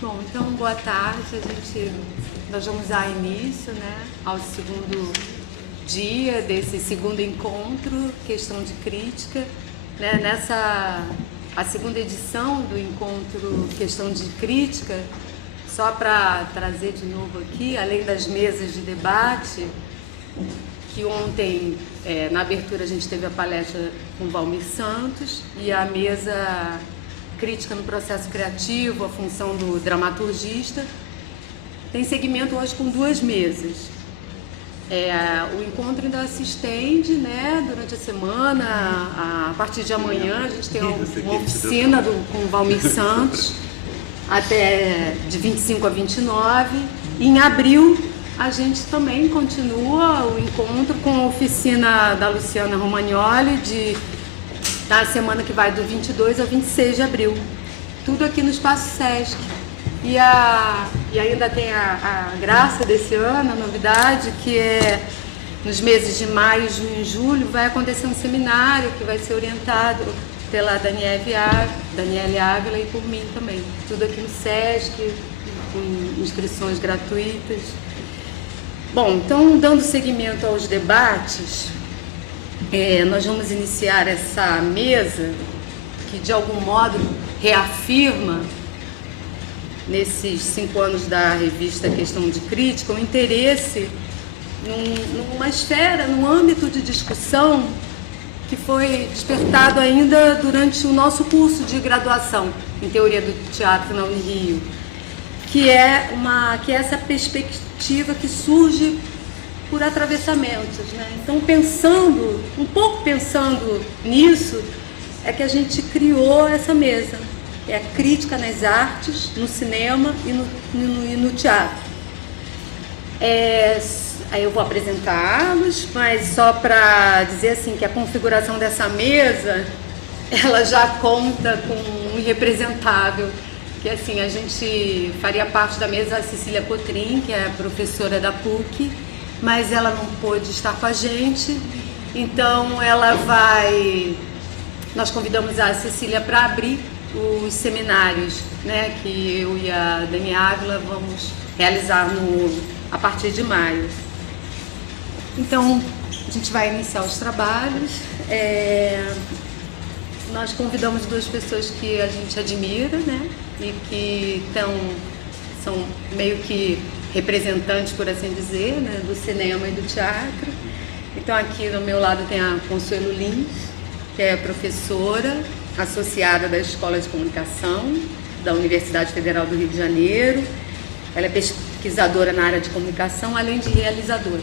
Bom, então boa tarde. Nós vamos dar início, né, ao segundo dia desse segundo encontro, questão de crítica, né, a segunda edição do encontro questão de crítica. Só para trazer de novo aqui, além das mesas de debate, que ontem, na abertura, a gente teve a palestra com Valmir Santos e a mesa crítica no processo criativo, a função do dramaturgista. Tem segmento hoje com duas mesas. O encontro ainda se estende, né, durante a semana. A partir de amanhã a gente tem uma oficina com o Valmir Santos, até de 25 a 29. E em abril a gente também continua o encontro com a oficina da Luciana Romagnoli, da semana que vai do 22 ao 26 de abril. Tudo aqui no Espaço Sesc. E ainda tem a graça desse ano, a novidade, que é nos meses de maio, junho e julho, vai acontecer um seminário que vai ser orientado pela Daniele Ávila e por mim também. Tudo aqui no Sesc, com inscrições gratuitas. Bom, então, dando seguimento aos debates, nós vamos iniciar essa mesa que, de algum modo, reafirma, nesses 5 anos da revista Questão de Crítica, o interesse numa esfera, num âmbito de discussão que foi despertado ainda durante o nosso curso de graduação em Teoria do Teatro na Unirio, que é essa perspectiva que surge por atravessamentos, né? Então, um pouco pensando nisso, é que a gente criou essa mesa. É a crítica nas artes, no cinema e no teatro. Aí eu vou apresentá-los, mas só para dizer assim que a configuração dessa mesa, ela já conta com um irrepresentável, que assim, a gente faria parte da mesa a Cecília Cotrim, que é professora da PUC, mas ela não pôde estar com a gente, então nós convidamos a Cecília para abrir os seminários, né, que eu e a Dani Ávila vamos realizar a partir de maio. Então, a gente vai iniciar os trabalhos. Nós convidamos duas pessoas que a gente admira, né, e que são meio que representantes, por assim dizer, né, do cinema e do teatro. Então, aqui do meu lado tem a Consuelo Lins, que é professora associada da Escola de Comunicação da Universidade Federal do Rio de Janeiro. Ela é pesquisadora na área de comunicação, além de realizadora.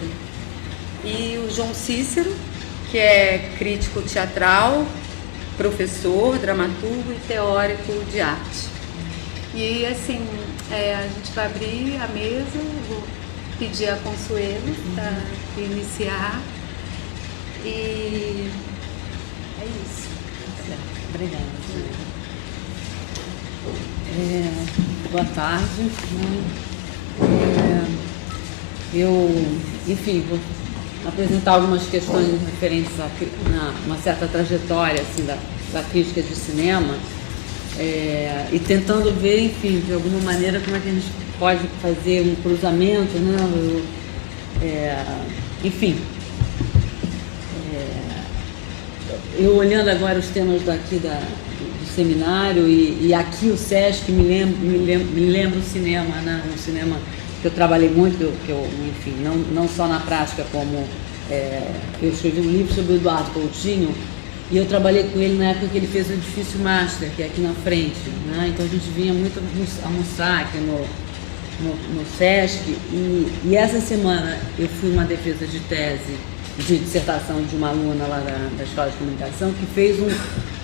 E o João Cícero, que é crítico teatral, professor, dramaturgo e teórico de arte. E assim, a gente vai abrir a mesa, eu vou pedir a Consuelo para iniciar. E é isso. Obrigada. Boa tarde. Enfim, vou apresentar algumas questões referentes a uma certa trajetória assim, da crítica de cinema, e tentando ver, enfim, de alguma maneira como é que a gente pode fazer um cruzamento, né? Eu olhando agora os temas do seminário e aqui o Sesc me lembra o cinema, né? Um cinema que eu trabalhei muito, que eu enfim, não só na prática, como eu escrevi um livro sobre o Eduardo Coutinho e eu trabalhei com ele na época que ele fez o Edifício Master, que é aqui na frente, né? Então a gente vinha muito almoçar aqui no Sesc e essa semana eu fui uma defesa de tese de dissertação de uma aluna lá da Escola de Comunicação que fez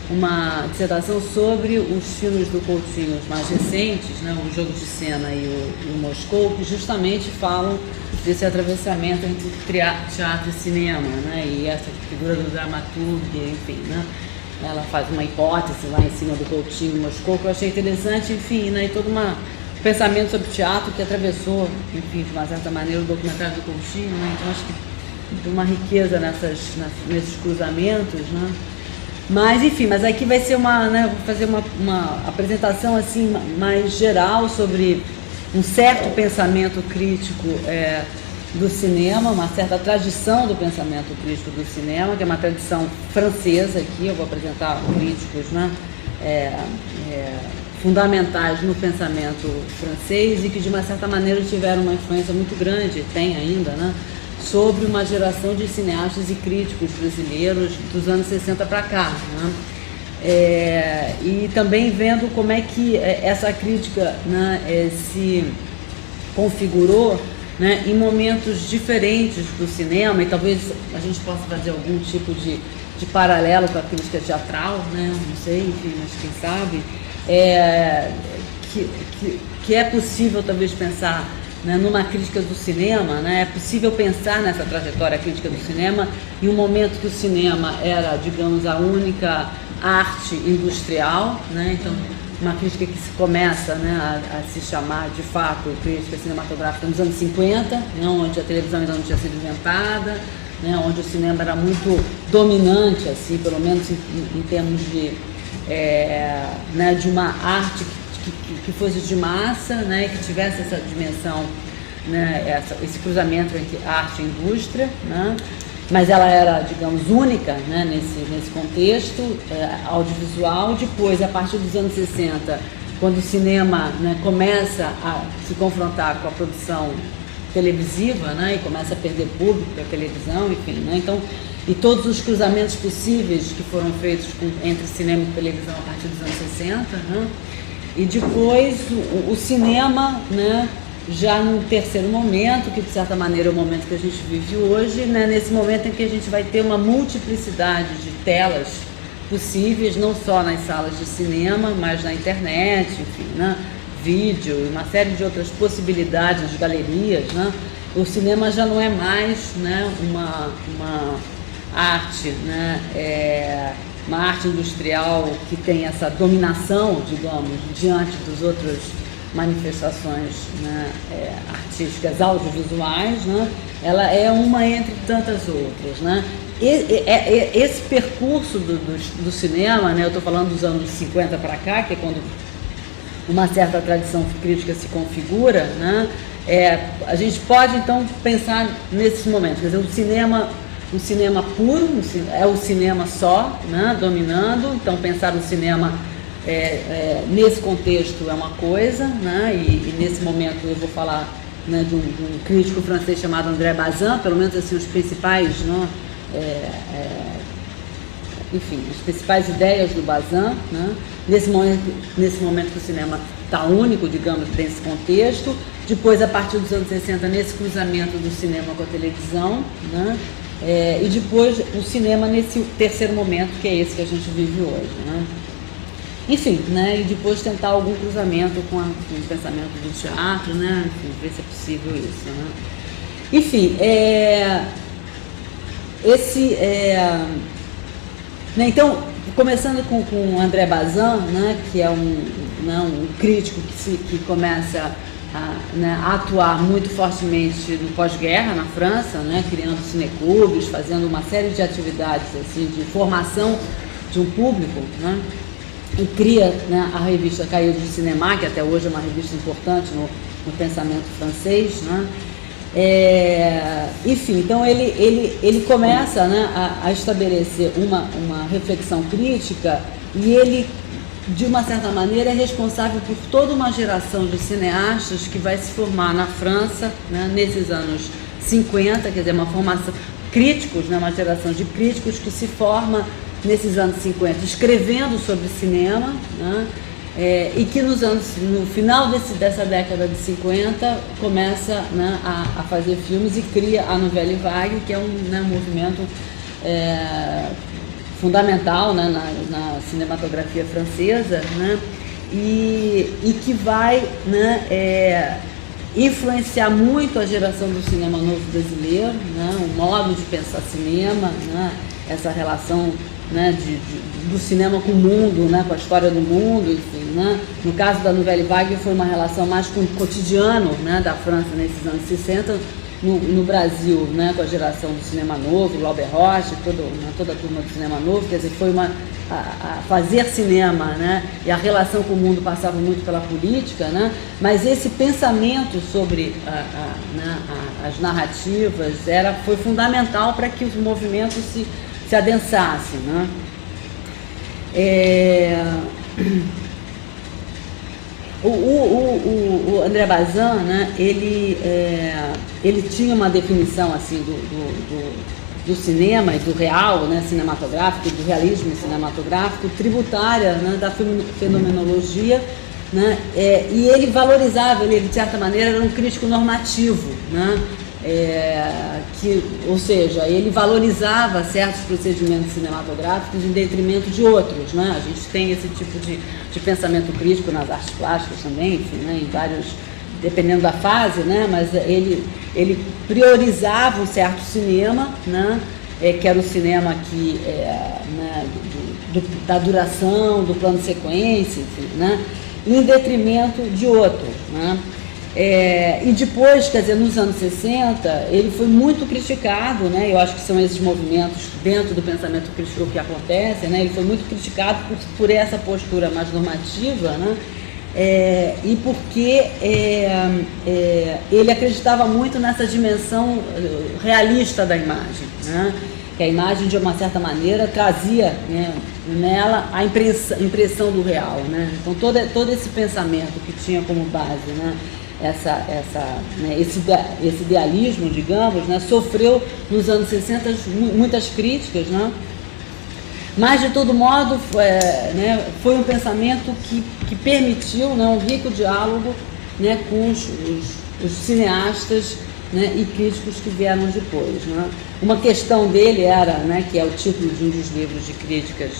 uma dissertação sobre os filmes do Coutinho, os mais recentes, né, o Jogo de Cena e o Moscou, que justamente falam desse atravessamento entre teatro e cinema, né, e essa figura do dramaturgo, enfim, né, ela faz uma hipótese lá em cima do Coutinho e Moscou, que eu achei interessante, enfim, né, e todo um pensamento sobre teatro que atravessou, enfim, de uma certa maneira, o documentário do Coutinho, né, então acho que tem uma riqueza nesses cruzamentos, né. Mas, enfim, mas aqui vai ser né, vou fazer uma apresentação assim mais geral sobre um certo pensamento crítico do cinema, uma certa tradição do pensamento crítico do cinema, que é uma tradição francesa aqui. Eu vou apresentar críticos, né, fundamentais no pensamento francês e que, de uma certa maneira, tiveram uma influência muito grande, tem ainda, né, sobre uma geração de cineastas e críticos brasileiros dos anos 60 para cá, né? E também vendo como é que essa crítica, né, se configurou, né, em momentos diferentes do cinema, e talvez a gente possa fazer algum tipo de paralelo com a crítica teatral, né, não sei, enfim, mas quem sabe, que é possível talvez pensar, né, numa crítica do cinema, né, é possível pensar nessa trajetória crítica do cinema em um momento que o cinema era, digamos, a única arte industrial, né, então uma crítica que se começa, né, a se chamar de fato crítica cinematográfica nos anos 50, né, onde a televisão ainda não tinha sido inventada, né, onde o cinema era muito dominante, assim, pelo menos em termos né, de uma arte que fosse de massa, né, que tivesse essa dimensão, né, esse cruzamento entre arte e indústria, né, mas ela era, digamos, única, né, nesse contexto audiovisual. Depois, a partir dos anos 60, quando o cinema, né, começa a se confrontar com a produção televisiva, né, e começa a perder público para a televisão, enfim, né, então, e todos os cruzamentos possíveis que foram feitos entre cinema e televisão a partir dos anos 60, né, e depois o cinema, né, já no terceiro momento, que de certa maneira é o momento que a gente vive hoje, né, nesse momento em que a gente vai ter uma multiplicidade de telas possíveis, não só nas salas de cinema, mas na internet, enfim, né, vídeo e uma série de outras possibilidades, nas galerias, né. O cinema já não é mais, né, uma arte, né, uma arte industrial que tem essa dominação, digamos, diante dos outros manifestações, né, artísticas audiovisuais, né, ela é uma entre tantas outras, né. Esse percurso do cinema, né, eu estou falando dos anos 50 para cá, que é quando uma certa tradição crítica se configura, né, a gente pode então pensar nesses momentos, quer dizer, um cinema puro, é o cinema só, né, dominando, então pensar no cinema nesse contexto é uma coisa, né, e nesse momento eu vou falar, né, de um crítico francês chamado André Bazin, pelo menos assim os principais, né, enfim, as principais ideias do Bazin, né, nesse momento que o cinema está único, digamos, nesse contexto. Depois, a partir dos anos 60, nesse cruzamento do cinema com a televisão, né, e depois o cinema nesse terceiro momento, que é esse que a gente vive hoje, né. Enfim, né, e depois tentar algum cruzamento com o pensamento do teatro, né, enfim, ver se é possível isso, né. Enfim, né, então, começando com o André Bazin, né, que é um crítico que começa a atuar muito fortemente no pós-guerra na França, né, criando cineclubes, fazendo uma série de atividades assim, de formação de um público, né, e cria, né, a revista Cahiers du Cinéma, que até hoje é uma revista importante no pensamento francês, né. Enfim, então ele começa, né, a estabelecer uma reflexão crítica, e ele, de uma certa maneira, é responsável por toda uma geração de cineastas que vai se formar na França, né, nesses anos 50, quer dizer, uma formação críticos, né, uma geração de críticos que se forma nesses anos 50 escrevendo sobre cinema, né, e que no final dessa década de 50 começa, né, a fazer filmes e cria a Nouvelle Vague, que é um movimento fundamental, né, na cinematografia francesa, né, e que vai, né, influenciar muito a geração do cinema novo brasileiro, né, o modo de pensar cinema, né, essa relação, né, do cinema com o mundo, né, com a história do mundo, enfim, né. No caso da Nouvelle Vague foi uma relação mais com o cotidiano, né, da França nesses anos 60 no Brasil, né, com a geração do cinema novo, Glauber Rocha, toda a turma do cinema novo, quer dizer, foi a fazer cinema, né, e a relação com o mundo passava muito pela política, né, mas esse pensamento sobre as narrativas foi fundamental para que os movimentos se adensassem, né. O André Bazin, né, ele tinha uma definição assim do cinema e do real, né, cinematográfico, do realismo cinematográfico, tributária, né, da fenomenologia, né, e ele valorizava, ele de certa maneira era um crítico normativo, né, ou seja, ele valorizava certos procedimentos cinematográficos em detrimento de outros, né? A gente tem esse tipo de pensamento crítico nas artes plásticas também, enfim, né? Em vários, dependendo da fase, né? Mas ele priorizava um certo cinema, né? Que era o cinema né? Da duração, do plano de sequência, enfim, né? Em detrimento de outro, né? E depois, quer dizer, nos anos 60, ele foi muito criticado, né? Eu acho que são esses movimentos dentro do pensamento crítico que acontecem, né? Ele foi muito criticado por essa postura mais normativa, né? E porque ele acreditava muito nessa dimensão realista da imagem, né? Que a imagem, de uma certa maneira, trazia, né, nela a impressão do real, né? Então, todo esse pensamento que tinha como base, né, né, esse idealismo, digamos, né, sofreu nos anos 60 muitas críticas, né? Mas, de todo modo, foi um pensamento que permitiu, né, um rico diálogo, né, com os cineastas, né, e críticos que vieram depois, né? Uma questão dele era, né, que é o título de um dos livros de críticas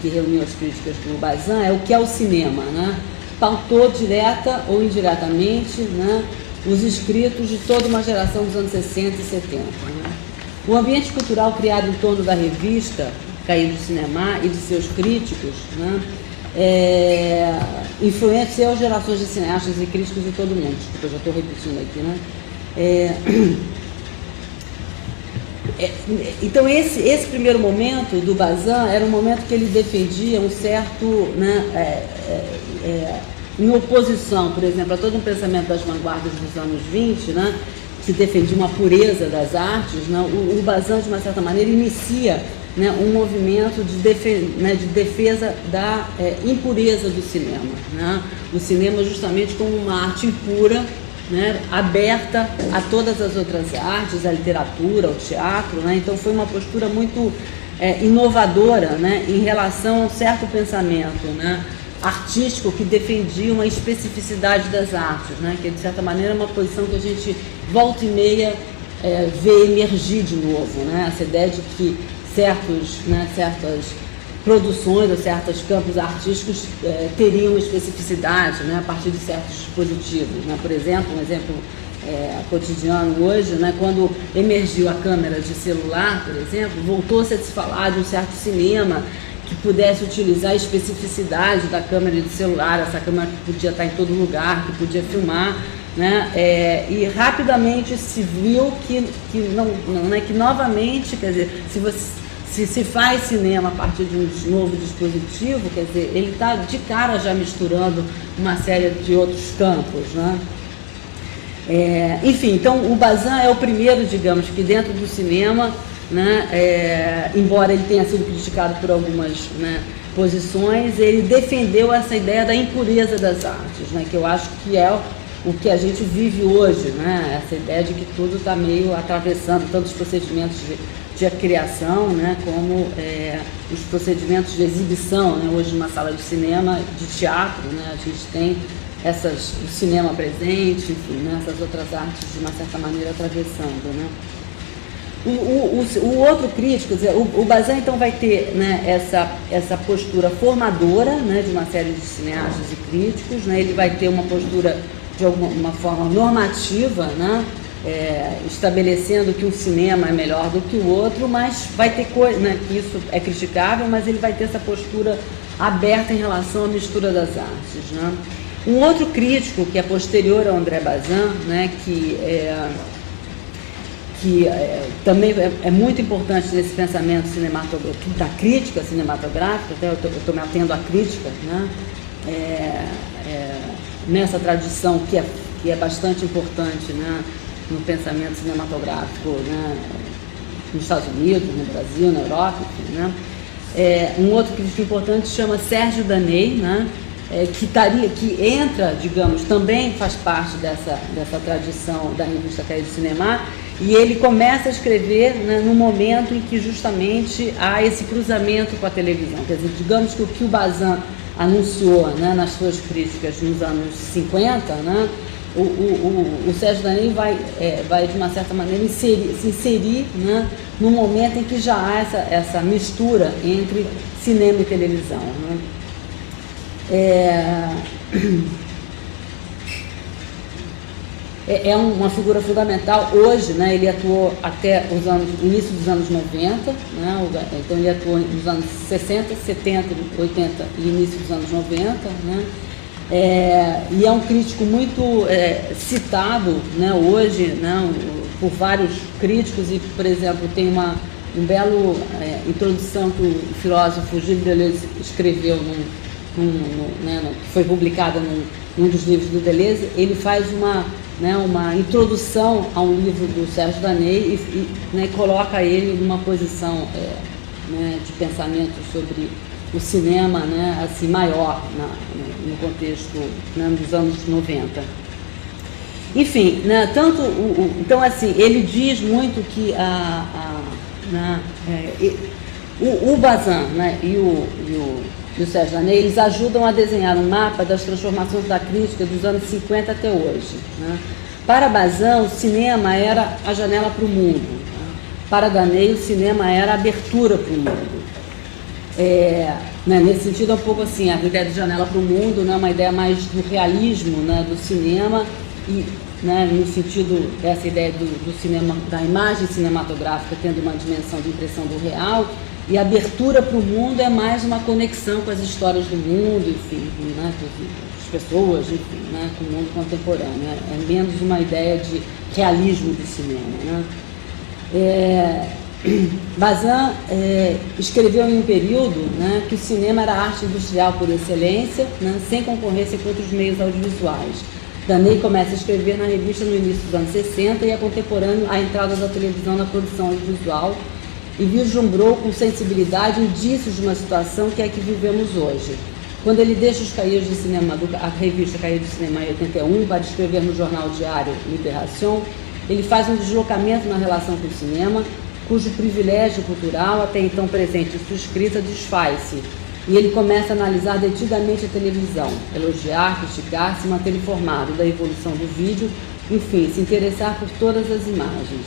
que reuniu as críticas do Bazin, é o que é o cinema, né? Pautou direta ou indiretamente, né, os escritos de toda uma geração dos anos 60 e 70. Né? O ambiente cultural criado em torno da revista Cahiers du Cinéma e de seus críticos, né, influenciou gerações de cineastas e críticos de todo o mundo. Desculpa, eu já estou repetindo aqui, né? Então, esse primeiro momento do Bazin era um momento que ele defendia um certo, né, em oposição, por exemplo, a todo um pensamento das vanguardas dos anos 20, né, que defendia uma pureza das artes, né, o Bazin, de uma certa maneira, inicia, né, um movimento de defesa da impureza do cinema, né, o cinema justamente como uma arte impura, né, aberta a todas as outras artes, a literatura, o teatro, né? Então foi uma postura muito inovadora, né, em relação a um certo pensamento, né, artístico que defendia uma especificidade das artes, né, que de certa maneira é uma posição que a gente volta e meia vê emergir de novo, né, essa ideia de que certas produções ou certos campos artísticos teriam especificidade, né, a partir de certos dispositivos, né? Por exemplo, um exemplo cotidiano hoje, né, quando emergiu a câmera de celular, por exemplo, voltou-se a se falar de um certo cinema que pudesse utilizar a especificidade da câmera de celular, essa câmera que podia estar em todo lugar, que podia filmar, né, e rapidamente se viu que novamente, quer dizer, se faz cinema a partir de um novo dispositivo, quer dizer, ele está de cara já misturando uma série de outros campos, né? Enfim, então o Bazin é o primeiro, digamos, que dentro do cinema, né, embora ele tenha sido criticado por algumas, né, posições, ele defendeu essa ideia da impureza das artes, né, que eu acho que é o que a gente vive hoje, né, essa ideia de que tudo está meio atravessando tantos procedimentos de criação, né, como os procedimentos de exibição, né, hoje numa sala de cinema, de teatro, né, a gente tem o cinema presente, enfim, né, essas outras artes de uma certa maneira atravessando, né. O outro crítico, quer dizer, o Bazin então vai ter, né, essa postura formadora, né, de uma série de cineastas e críticos, né, ele vai ter uma postura de alguma forma normativa, né, estabelecendo que um cinema é melhor do que o outro, mas vai ter coisa, né, que isso é criticável, mas ele vai ter essa postura aberta em relação à mistura das artes, né. Um outro crítico que é posterior ao André Bazin, né, que que também é muito importante nesse pensamento cinematográfico, da crítica cinematográfica, até eu estou me atendo à crítica, né? Nessa tradição que é bastante importante, né? No pensamento cinematográfico, né? Nos Estados Unidos, no Brasil, na Europa, enfim, né? Um outro crítico importante chama Sérgio Daney, né? Que entra, digamos, também faz parte dessa tradição da revista Cahiers du Cinéma, e ele começa a escrever, né, no momento em que justamente há esse cruzamento com a televisão. Quer dizer, digamos que o que o Bazin anunciou, né, nas suas críticas nos anos 50, né, o Sérgio Daney vai de uma certa maneira se inserir, né, no momento em que já há essa mistura entre cinema e televisão, né. É uma figura fundamental hoje, né? Ele atuou até o início dos anos 90, né? Então ele atuou nos anos 60, 70, 80 e início dos anos 90, né? E é um crítico muito citado, né, hoje, né, por vários críticos, e, por exemplo, tem uma belo introdução que o filósofo Gilles Deleuze escreveu que foi publicada num dos livros do Deleuze. Ele faz uma introdução a um livro do Sérgio Daney e né, coloca ele numa posição né, de pensamento sobre o cinema, né, assim, maior no contexto, né, dos anos 90. Enfim, né, então assim, ele diz muito que o Bazin, né, e o Sérgio Daney, eles ajudam a desenhar um mapa das transformações da crítica dos anos 50 até hoje, né? Para Bazin, o cinema era a janela para o mundo, né? Para Daney, o cinema era a abertura para o mundo. Né, nesse sentido, é um pouco assim, a ideia de janela para o mundo, né, uma ideia mais do realismo, né, do cinema, e né, no sentido dessa ideia do cinema, da imagem cinematográfica tendo uma dimensão de impressão do real, e a abertura para o mundo é mais uma conexão com as histórias do mundo, enfim, né, das pessoas, enfim, né, com o mundo contemporâneo. É menos uma ideia de realismo do cinema, né. Bazin escreveu em um período, né, que o cinema era arte industrial por excelência, né, sem concorrência com outros meios audiovisuais. Daney começa a escrever na revista no início dos anos 60 e é contemporâneo à entrada da televisão na produção audiovisual, e vislumbrou com sensibilidade indícios de uma situação que é a que vivemos hoje. Quando ele deixa os Cahiers du Cinéma, a revista Cahiers du Cinéma em 81, para escrever no jornal diário Libération, ele faz um deslocamento na relação com o cinema, cujo privilégio cultural, até então presente em sua escrita, desfaz-se, e ele começa a analisar detidamente a televisão, elogiar, criticar, se manter informado da evolução do vídeo, enfim, se interessar por todas as imagens.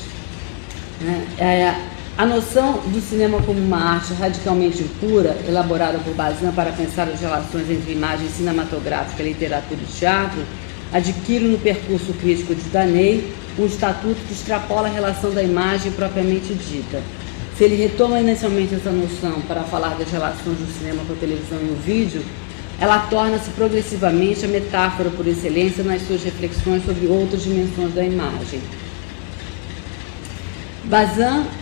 A noção do cinema como uma arte radicalmente pura, elaborada por Bazin para pensar as relações entre imagem cinematográfica, literatura e teatro, adquire no percurso crítico de Daney um estatuto que extrapola a relação da imagem propriamente dita. Se ele retoma inicialmente essa noção para falar das relações do cinema com a televisão e o vídeo, ela torna-se progressivamente a metáfora por excelência nas suas reflexões sobre outras dimensões da imagem.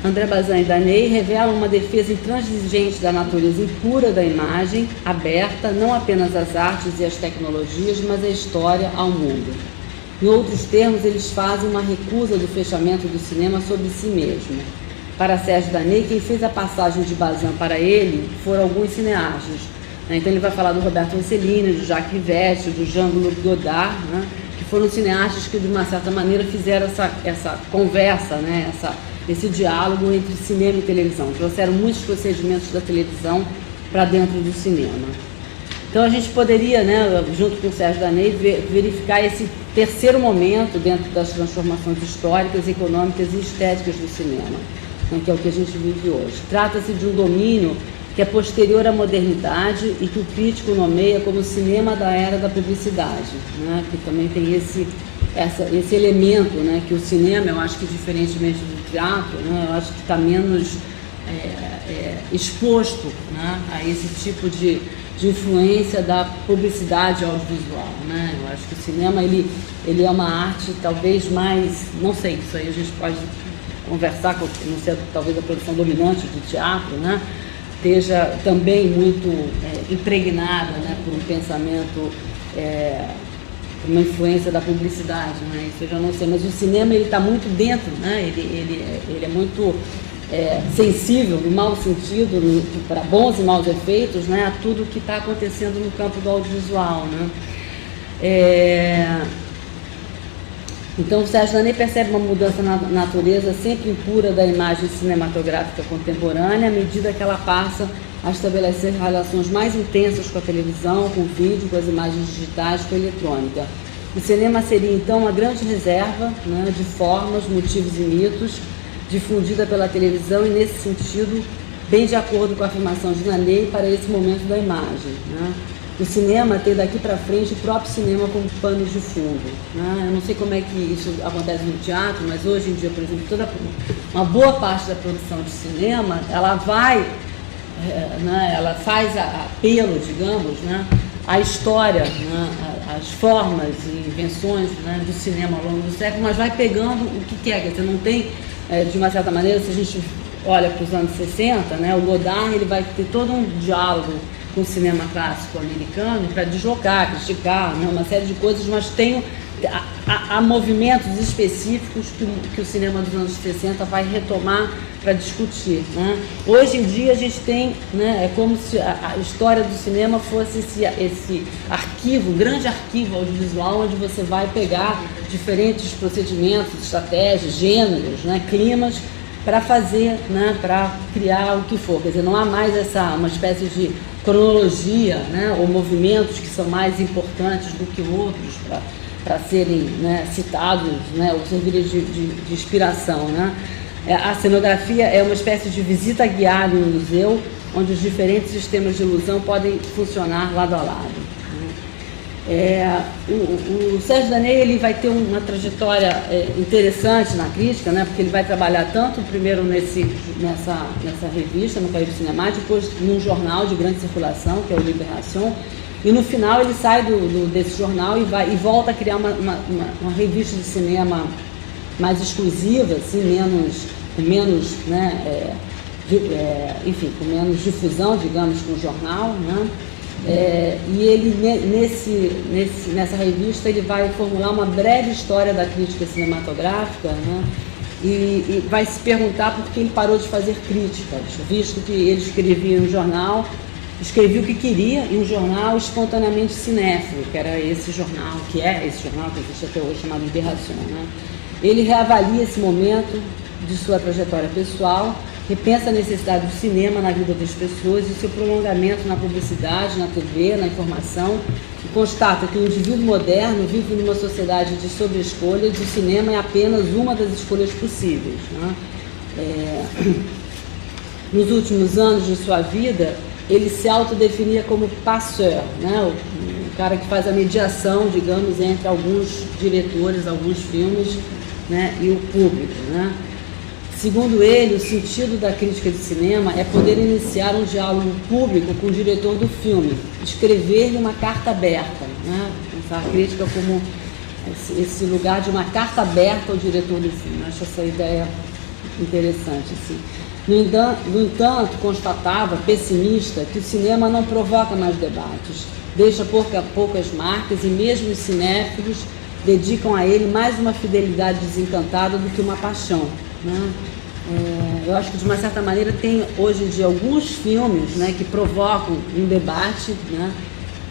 André Bazin e Daney revelam uma defesa intransigente da natureza impura da imagem, aberta não apenas às artes e às tecnologias, mas à história, ao mundo. Em outros termos, eles fazem uma recusa do fechamento do cinema sobre si mesmo. Para Sérgio Daney, quem fez a passagem de Bazin para ele foram alguns cineastas. Então ele vai falar do Roberto Rossellini, do Jacques Rivette, do Jean-Luc Godard, né, que foram cineastas que, de uma certa maneira, fizeram essa conversa, né, esse diálogo entre cinema e televisão. Trouxeram muitos procedimentos da televisão para dentro do cinema. Então a gente poderia, né, junto com o Sérgio Daney, verificar esse terceiro momento dentro das transformações históricas, econômicas e estéticas do cinema, né, que é o que a gente vive hoje. Trata-se de um domínio que é posterior à modernidade e que o crítico nomeia como o cinema da era da publicidade, né, que também tem esse elemento, né, que o cinema, eu acho que diferentemente do teatro, né, eu acho que está menos exposto, né, a esse tipo de influência da publicidade audiovisual, né? Eu acho que o cinema ele é uma arte talvez mais, não sei, isso aí a gente pode conversar com, não sei, talvez a produção dominante do teatro, né, esteja também muito impregnada, né, por um pensamento, uma influência da publicidade, né, isso eu já não sei, mas o cinema ele está muito dentro, né, ele é muito sensível, no mau sentido, para bons e maus efeitos, né, a tudo que está acontecendo no campo do audiovisual, né. Então, o Sérgio Daney percebe uma mudança na natureza sempre impura da imagem cinematográfica contemporânea, à medida que ela passa a estabelecer relações mais intensas com a televisão, com o vídeo, com as imagens digitais, com a eletrônica. O cinema seria, então, uma grande reserva, né, de formas, motivos e mitos, difundida pela televisão e, nesse sentido, bem de acordo com a afirmação de Daney para esse momento da imagem, né? O cinema tem daqui para frente o próprio cinema como pano de fundo, né? Eu não sei como é que isso acontece no teatro, mas hoje em dia, por exemplo, uma boa parte da produção de cinema, ela vai, né, ela faz apelo, digamos, né, à história, né, às formas e invenções, né, do cinema ao longo do século, mas vai pegando o que quer, quer dizer, não tem, de uma certa maneira, se a gente olha para os anos 60, né, o Godard ele vai ter todo um diálogo com o cinema clássico americano para deslocar, criticar, né, uma série de coisas, mas há movimentos específicos que o cinema dos anos 60 vai retomar para discutir, né? Hoje em dia a gente tem, né, é como se a história do cinema fosse esse arquivo, um grande arquivo audiovisual, onde você vai pegar diferentes procedimentos, estratégias, gêneros, né, climas, para fazer, né, para criar o que for. Quer dizer, não há mais uma espécie de cronologia, né, ou movimentos que são mais importantes do que outros para serem, né, citados, né, ou servirem de inspiração, né. A cenografia é uma espécie de visita guiada em um museu, onde os diferentes sistemas de ilusão podem funcionar lado a lado. O Sérgio Daney ele vai ter uma trajetória interessante na crítica, né, porque ele vai trabalhar tanto primeiro nessa revista, no Cahiers du Cinéma, depois num jornal de grande circulação, que é o Libération, e no final ele sai desse jornal e volta a criar uma revista de cinema mais exclusiva, assim, com menos, né, enfim, com menos difusão, digamos, com o jornal, né? E ele, nessa revista, ele vai formular uma breve história da crítica cinematográfica, né? E vai se perguntar por que ele parou de fazer críticas, visto que ele escrevia em um jornal, escrevia o que queria em um jornal espontaneamente cinéfilo, que era esse jornal que existe até hoje, chamado Libération, né? Ele reavalia esse momento de sua trajetória pessoal, repensa a necessidade do cinema na vida das pessoas e seu prolongamento na publicidade, na TV, na informação, e constata que o indivíduo moderno vive numa sociedade de sobre-escolhas e o cinema é apenas uma das escolhas possíveis, né? Nos últimos anos de sua vida, ele se autodefinia como passeur, né? O cara que faz a mediação, digamos, entre alguns diretores, alguns filmes, né, e o público, né? Segundo ele, o sentido da crítica de cinema é poder iniciar um diálogo público com o diretor do filme, escrever-lhe uma carta aberta, né? Pensar a crítica como esse lugar de uma carta aberta ao diretor do filme. Acho essa ideia interessante, assim. No entanto, constatava, pessimista, que o cinema não provoca mais debates, deixa poucas marcas e mesmo os cinéfilos dedicam a ele mais uma fidelidade desencantada do que uma paixão, né? Eu acho que, de uma certa maneira, tem hoje em dia alguns filmes, né, que provocam um debate, né,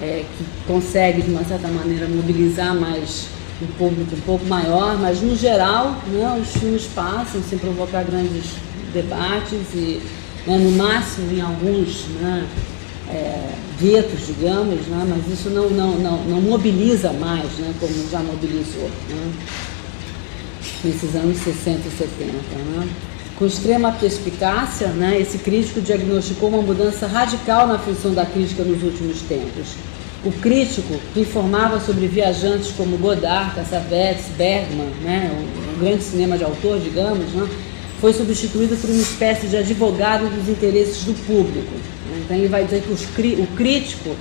que consegue, de uma certa maneira, mobilizar mais um público um pouco maior, mas, no geral, né, os filmes passam sem provocar grandes debates e, né, no máximo, em alguns, né, guetos, digamos, né, mas isso não mobiliza mais, né, como já mobilizou, né, nesses anos 60 e 70. Né. Com extrema perspicácia, né, esse crítico diagnosticou uma mudança radical na função da crítica nos últimos tempos. O crítico, que informava sobre viajantes como Godard, Cassavetes, Bergman, né, um grande cinema de autor, digamos, né, foi substituído por uma espécie de advogado dos interesses do público. Então ele vai dizer que o crítico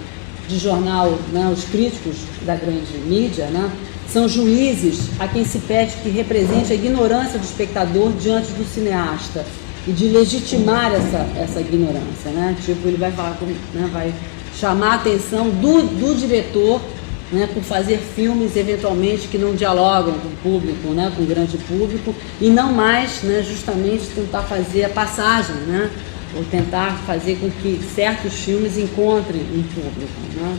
de jornal, né, os críticos da grande mídia, né, São juízes a quem se pede que represente a ignorância do espectador diante do cineasta e de legitimar essa ignorância, né? Tipo, ele vai falar, né, vai chamar a atenção do diretor, né, por fazer filmes eventualmente que não dialogam com o público, né, com o grande público, e não mais, né, justamente tentar fazer a passagem, né, ou tentar fazer com que certos filmes encontrem um público, né.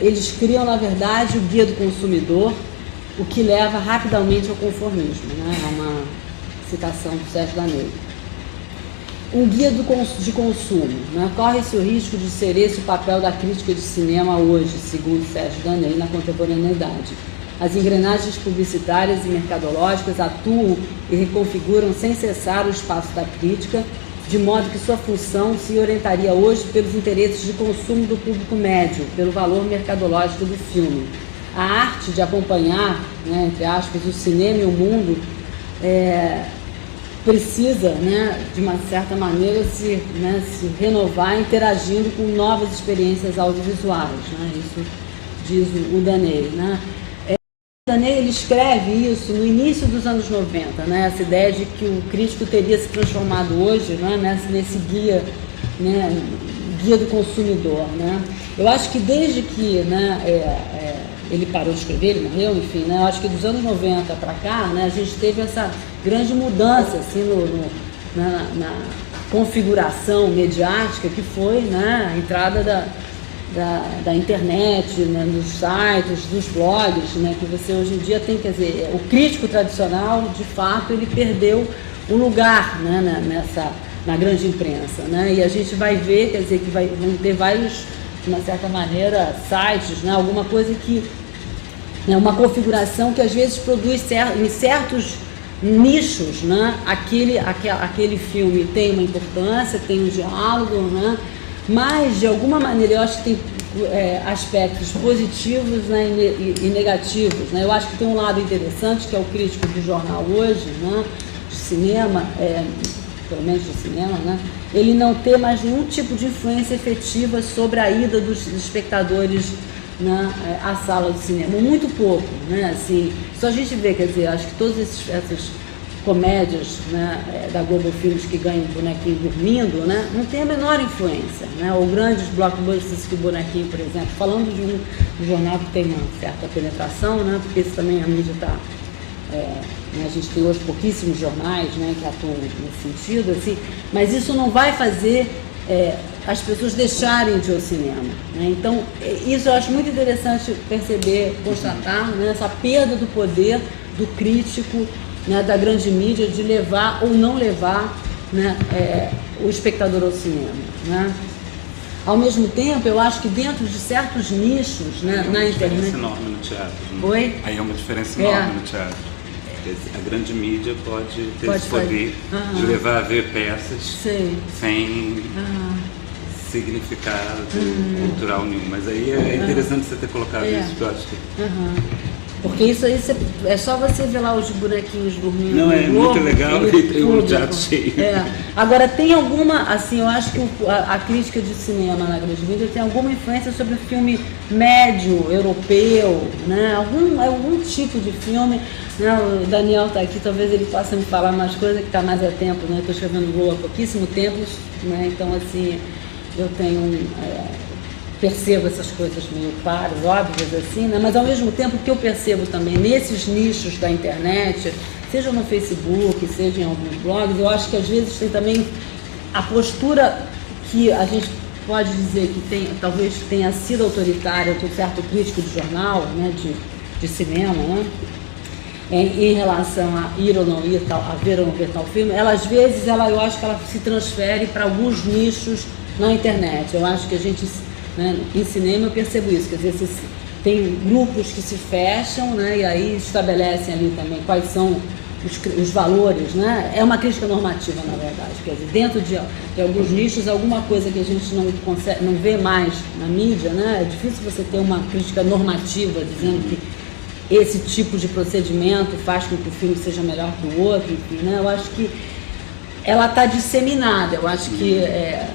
Eles criam, na verdade, o guia do consumidor, o que leva rapidamente ao conformismo, né, é uma citação do Sérgio Danelli. Um guia de consumo, né? Corre-se o risco de ser esse o papel da crítica de cinema hoje, segundo Sérgio Danelli, na contemporaneidade. As engrenagens publicitárias e mercadológicas atuam e reconfiguram sem cessar o espaço da crítica, de modo que sua função se orientaria hoje pelos interesses de consumo do público médio, pelo valor mercadológico do filme. A arte de acompanhar, né, entre aspas, o cinema e o mundo precisa, né, de uma certa maneira, se renovar interagindo com novas experiências audiovisuais, né? Isso diz o Danelli, né? O Danelli, ele escreve isso no início dos anos 90, né? Essa ideia de que o crítico teria se transformado hoje, né, nesse guia, né, guia do consumidor, né? Eu acho que desde que, né, ele parou de escrever, ele morreu, enfim, né? Eu acho que dos anos 90 para cá, né, a gente teve essa grande mudança assim, na configuração mediática que foi, né, a entrada da internet, né, dos sites, dos blogs, né, que você hoje em dia tem, quer dizer, o crítico tradicional, de fato, ele perdeu o lugar, né, na grande imprensa, né, e a gente vai ver, quer dizer, que vão ter vários, de uma certa maneira, sites, né, alguma coisa que, né, uma configuração que às vezes produz em certos nichos, né, aquele filme tem uma importância, tem um diálogo, né, mas de alguma maneira eu acho que tem aspectos positivos, né, e negativos, né. Eu acho que tem um lado interessante, que é o crítico de jornal hoje, né, de cinema, pelo menos de cinema, né, ele não ter mais nenhum tipo de influência efetiva sobre a ida dos espectadores, né, à sala de cinema, muito pouco, né, assim, só a gente vê, quer dizer, acho que todas essas comédias, né, da Globo Filmes que ganham Bonequinho dormindo, né, não tem a menor influência, né, ou grandes blockbusters que o Bonequinho, por exemplo, falando de um jornal que tem uma certa penetração, né, porque esse também a mídia está, né, a gente tem hoje pouquíssimos jornais, né, que atuam nesse sentido, assim, mas isso não vai fazer as pessoas deixarem de ir ao cinema, né? Então, isso eu acho muito interessante perceber, constatar, né, essa perda do poder do crítico, né, da grande mídia de levar ou não levar, né, o espectador ao cinema, né? Ao mesmo tempo, eu acho que dentro de certos nichos, né, na internet... Aí é uma diferença enorme no teatro. Né? Oi? Aí é uma diferença enorme no teatro. A grande mídia pode ter esse poder de levar a ver peças sem significado cultural nenhum. Mas aí é interessante você ter colocado isso, porque eu acho que... Porque isso aí é só você ver lá os bonequinhos dormindo. Não, é Globo, muito legal e tem um teatro cheio. Agora, tem alguma, assim, eu acho que a crítica de cinema na grande mídia tem alguma influência sobre o filme médio, europeu, né? Algum tipo de filme. Né? O Daniel está aqui, talvez ele possa me falar mais coisas, que está mais a tempo, né? Estou escrevendo Globo há pouquíssimo tempo, né? Então, assim, eu tenho... percebo essas coisas meio claras, óbvias, assim, né? Mas ao mesmo tempo o que eu percebo também nesses nichos da internet, seja no Facebook, seja em alguns blogs, eu acho que às vezes tem também a postura que a gente pode dizer que talvez tenha sido autoritária por certo crítico de jornal, né, de cinema, né? Em relação a ir ou não ir, a ver ou não ver tal filme, ela às vezes eu acho que ela se transfere para alguns nichos na internet. Eu acho que a gente, né, em cinema eu percebo isso, quer dizer, tem grupos que se fecham, né, e aí estabelecem ali também quais são os valores, né? É uma crítica normativa, na verdade, quer dizer, dentro de alguns nichos, alguma coisa que a gente não vê mais na mídia, né? É difícil você ter uma crítica normativa dizendo que esse tipo de procedimento faz com que o filme seja melhor que o outro, enfim, né? Eu acho que ela está disseminada, eu acho que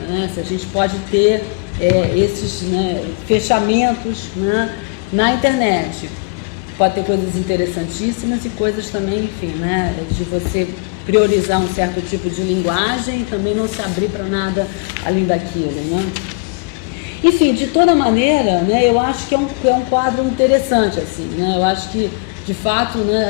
né, se a gente pode ter esses, né, fechamentos, né, na internet. pode ter coisas interessantíssimas e coisas também, enfim, né, de você priorizar um certo tipo de linguagem e também não se abrir para nada além daquilo, né? Enfim, de toda maneira, né, eu acho que é um quadro interessante, assim, né? Eu acho que, de fato, né,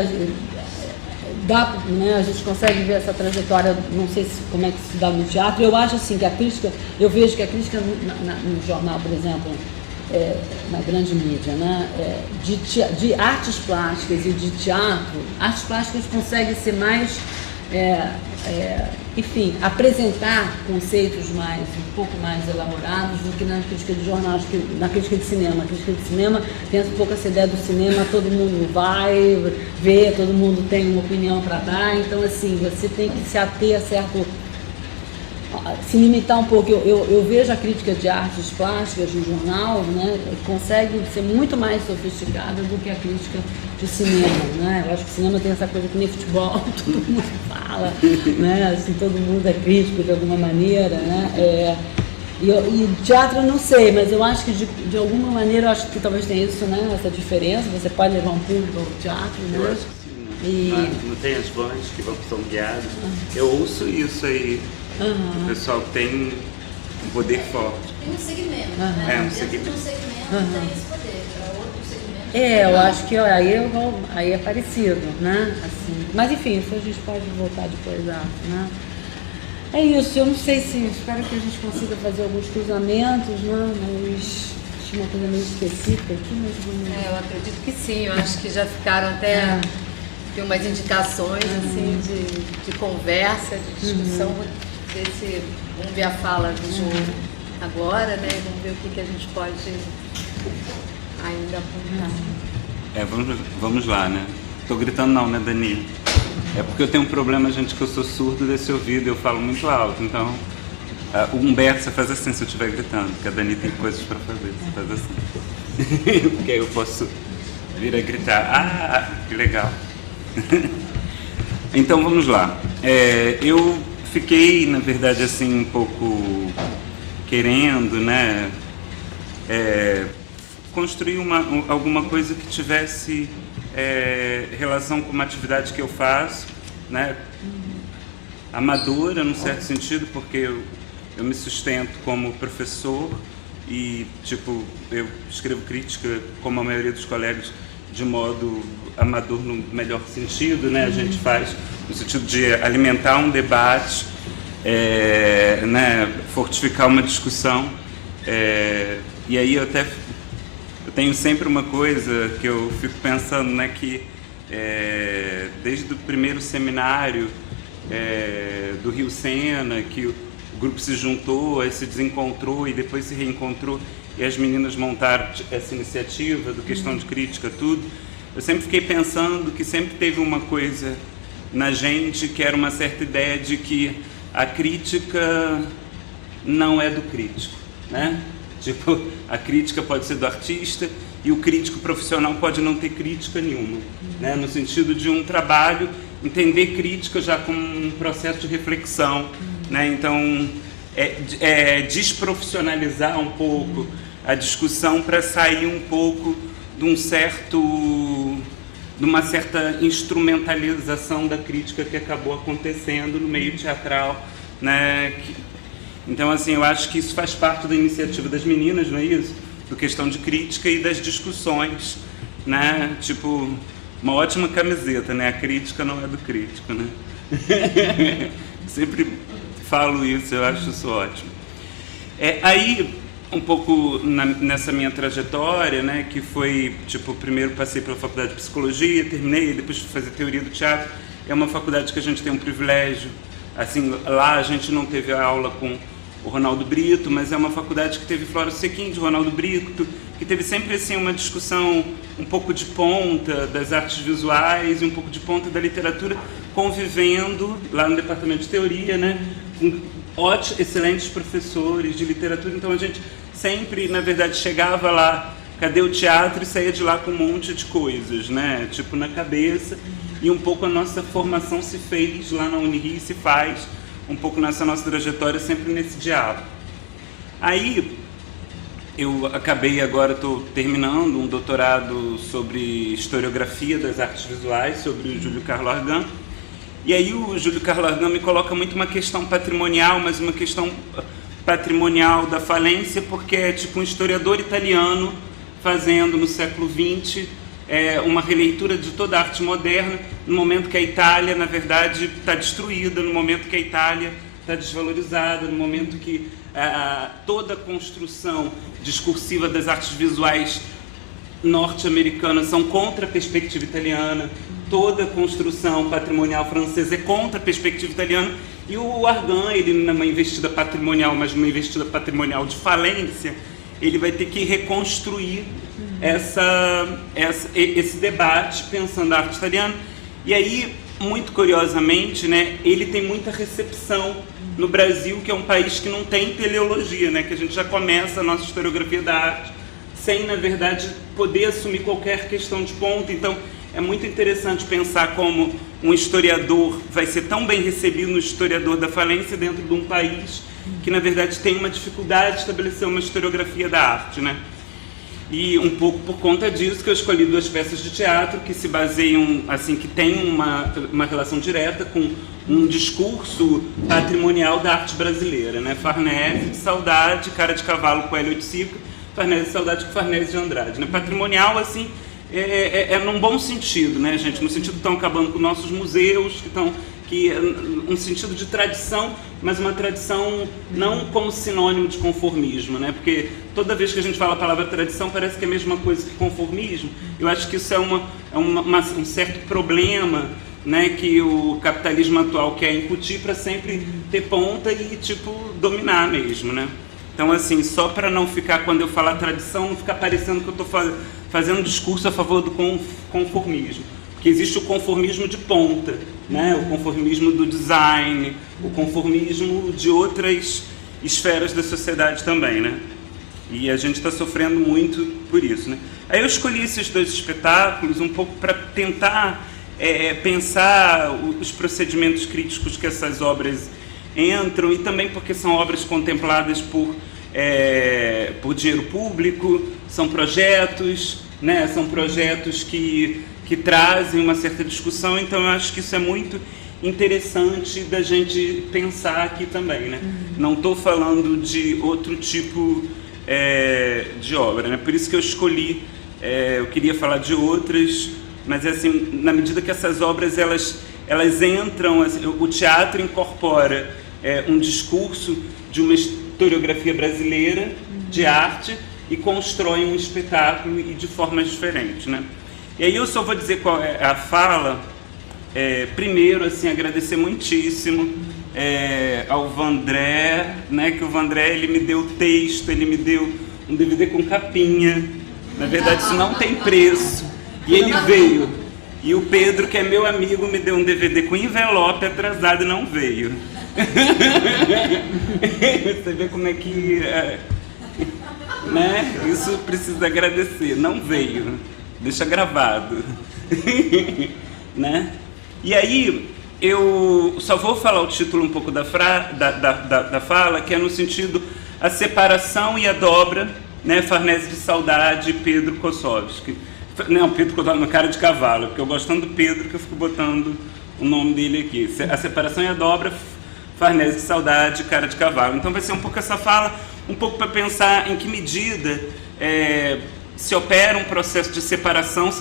a gente consegue ver essa trajetória, não sei como é que se dá no teatro. Eu acho assim que a crítica, eu vejo que a crítica no jornal, por exemplo, na grande mídia, né, de artes plásticas e de teatro, artes plásticas conseguem ser mais, enfim, apresentar conceitos um pouco mais elaborados do que na crítica de jornal, acho que na crítica de cinema. A crítica de cinema tem um pouco essa ideia do cinema, todo mundo vai ver, todo mundo tem uma opinião para dar, então assim, você tem que se ater a certo, se limitar um pouco. Eu vejo a crítica de artes plásticas no jornal, né, consegue ser muito mais sofisticada do que a crítica de cinema, né? Eu acho que o cinema tem essa coisa que nem futebol, todo mundo fala, né? Assim, todo mundo é crítico de alguma maneira, né? E teatro eu não sei, mas eu acho que de alguma maneira eu acho que talvez tenha isso, né? Essa diferença, você pode levar um público ao teatro, né? Eu acho que sim. Não tem as vozes que são guiadas. Eu ouço isso aí. O pessoal tem um poder forte. Tem um segmento, né? Dentro de um segmento tem esse poder. Para outro segmento. Eu acho que aí é parecido, né? Assim, mas enfim, isso a gente pode voltar depois a, né? É isso, eu não sei se, espero que a gente consiga fazer alguns cruzamentos, né? Mas tinha uma coisa meio específica aqui, mas vamos... Eu acredito que sim, eu acho que já ficaram até de umas indicações assim, de conversa, de discussão. Vamos ver a fala do João agora, né? Vamos ver o que a gente pode ainda apontar. Vamos lá, né? Tô gritando não, né, Dani? É porque eu tenho um problema, gente, que eu sou surdo desse ouvido, eu falo muito alto, então o Humberto, você faz assim se eu estiver gritando, porque a Dani tem coisas para fazer, você faz assim. Porque aí eu posso vir a gritar, que legal. Então vamos lá. Eu fiquei, na verdade, assim, um pouco querendo, né, construir alguma coisa que tivesse relação com uma atividade que eu faço, né, amadora, num certo sentido, porque eu me sustento como professor e, tipo, eu escrevo crítica, como a maioria dos colegas, de modo amador no melhor sentido, né? A gente faz no sentido de alimentar um debate, né? Fortificar uma discussão. E aí eu tenho sempre uma coisa que eu fico pensando, né? Que desde o primeiro seminário do Rio Sena, que o grupo se juntou, aí se desencontrou e depois se reencontrou, e as meninas montaram essa iniciativa do Questão de Crítica, tudo. Eu sempre fiquei pensando que sempre teve uma coisa na gente que era uma certa ideia de que a crítica não é do crítico, né? Tipo, a crítica pode ser do artista e o crítico profissional pode não ter crítica nenhuma, né? No sentido de um trabalho, entender crítica já como um processo de reflexão, né? Então, desprofissionalizar um pouco a discussão para sair um pouco de uma certa instrumentalização da crítica que acabou acontecendo no meio teatral, né? Então, assim, eu acho que isso faz parte da iniciativa das meninas, não é isso? Do Questão de Crítica e das discussões, né? Tipo, uma ótima camiseta, né? A crítica não é do crítico, né? Sempre falo isso, eu acho isso ótimo. Aí, um pouco nessa minha trajetória, né, que foi, tipo, primeiro passei pela faculdade de psicologia, terminei, depois fui fazer teoria do teatro. É uma faculdade que a gente tem um privilégio, assim, lá a gente não teve aula com o Ronaldo Brito, mas é uma faculdade que teve Flora Sequim, de Ronaldo Brito, que teve sempre, assim, uma discussão um pouco de ponta das artes visuais e um pouco de ponta da literatura, convivendo lá no departamento de teoria, né, com excelentes professores de literatura. Então a gente sempre, na verdade, chegava lá, cadê o teatro, e saía de lá com um monte de coisas, né, tipo, na cabeça. E um pouco a nossa formação se fez lá na Unirio e se faz um pouco nessa nossa trajetória, sempre nesse diálogo. Aí, eu acabei agora, estou terminando um doutorado sobre historiografia das artes visuais, sobre o Júlio Carlos Argan. E aí o Júlio Carlos Argan me coloca muito uma questão patrimonial, mas uma questão patrimonial da falência, porque é tipo um historiador italiano fazendo no século XX uma releitura de toda a arte moderna, no momento que a Itália, na verdade, está destruída, no momento que a Itália está desvalorizada, no momento que toda a construção discursiva das artes visuais norte-americanas são contra a perspectiva italiana, toda a construção patrimonial francesa é contra a perspectiva italiana, e o Argan, ele numa investida patrimonial, mas numa investida patrimonial de falência, ele vai ter que reconstruir esse debate pensando a arte italiana. E aí, muito curiosamente, né, ele tem muita recepção no Brasil, que é um país que não tem teleologia, né, que a gente já começa a nossa historiografia da arte sem, na verdade, poder assumir qualquer questão de ponto. Então, é muito interessante pensar como um historiador vai ser tão bem recebido no historiador da falência dentro de um país que, na verdade, tem uma dificuldade de estabelecer uma historiografia da arte, né? E um pouco por conta disso que eu escolhi 2 peças de teatro que se baseiam, assim, que tem uma relação direta com um discurso patrimonial da arte brasileira, né? Farnese de Saudade, Cara de Cavalo com Hélio Oiticica, Farnese de Saudade com Farnese de Andrade, né? Patrimonial, assim, num bom sentido, né, gente? No sentido que estão acabando com nossos museus, um sentido de tradição, mas uma tradição não como sinônimo de conformismo, né? Porque toda vez que a gente fala a palavra tradição parece que é a mesma coisa que conformismo. Eu acho que isso é um certo problema, né, que o capitalismo atual quer incutir para sempre ter ponta e, tipo, dominar mesmo, né? Então, assim, só para não ficar, quando eu falar tradição, não ficar parecendo que eu estou fazendo um discurso a favor do conformismo. Porque existe o conformismo de ponta, né? O conformismo do design, o conformismo de outras esferas da sociedade também, né? E a gente está sofrendo muito por isso, né? Aí eu escolhi esses 2 espetáculos um pouco para tentar pensar os procedimentos críticos que essas obras entram, e também porque são obras contempladas por dinheiro público, são projetos, né? São projetos que trazem uma certa discussão, então eu acho que isso é muito interessante da gente pensar aqui também, né? Não estou falando de outro tipo de obra, né? Por isso que eu escolhi, eu queria falar de outras, mas assim, na medida que essas obras elas entram, assim, o teatro incorpora um discurso de uma historiografia brasileira de arte e constrói um espetáculo e de formas diferentes, né? E aí eu só vou dizer qual é a fala. Primeiro, assim, agradecer muitíssimo ao Vandré, né? Que o Vandré, ele me deu o texto, ele me deu um DVD com capinha. Na verdade, isso não tem preço. E ele veio. E o Pedro, que é meu amigo, me deu um DVD com envelope atrasado e não veio. Você vê como é que... né? Isso precisa agradecer. Não veio. Deixa gravado. Né? E aí, eu só vou falar o título um pouco da fala, que é no sentido a separação e a dobra, né? Farnese de Saudade e Pedro Kossowski. Não, Pedro Kossowski no Cara de Cavalo, porque eu gosto tanto do Pedro que eu fico botando o nome dele aqui. A separação e a dobra, Farnese de Saudade, Cara de Cavalo. Então vai ser um pouco essa fala, um pouco para pensar em que medida se opera um processo de separação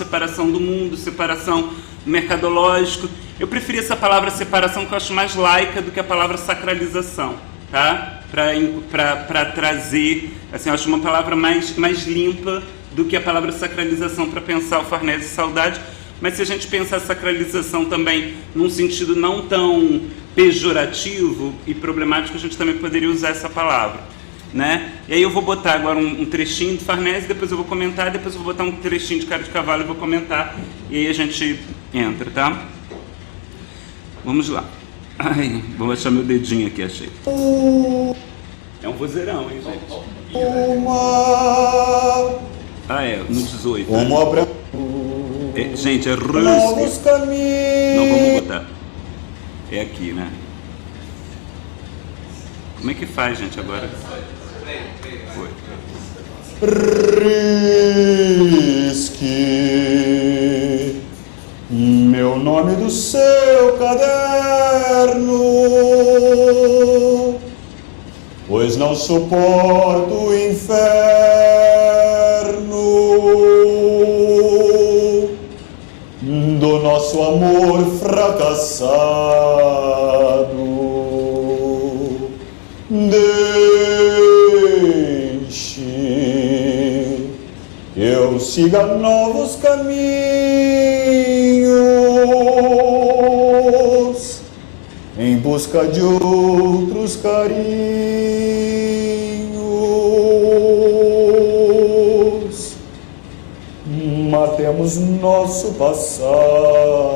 do mundo, separação mercadológico. Eu preferi essa palavra separação, que eu acho mais laica do que a palavra sacralização, tá? Para trazer, assim, eu acho uma palavra mais limpa do que a palavra sacralização para pensar o Farnese de Saudade. Mas se a gente pensar a sacralização também num sentido não tão pejorativo e problemático, a gente também poderia usar essa palavra, né? E aí eu vou botar agora um trechinho de Farnese, depois eu vou comentar, depois eu vou botar um trechinho de Cara de Cavalo e vou comentar, e aí a gente entra, tá? Vamos lá. Ai, vou achar meu dedinho aqui, achei. É um vozeirão, hein, gente? No 18. Né? Gente, é russo. Não, vamos botar. É aqui, né? Como é que faz, gente, agora? Foi. Risque meu nome do seu caderno, pois não suporto o inferno do nosso amor fracassado. Deixe que eu siga novos caminhos em busca de outros carinhos. Matemos nosso passado.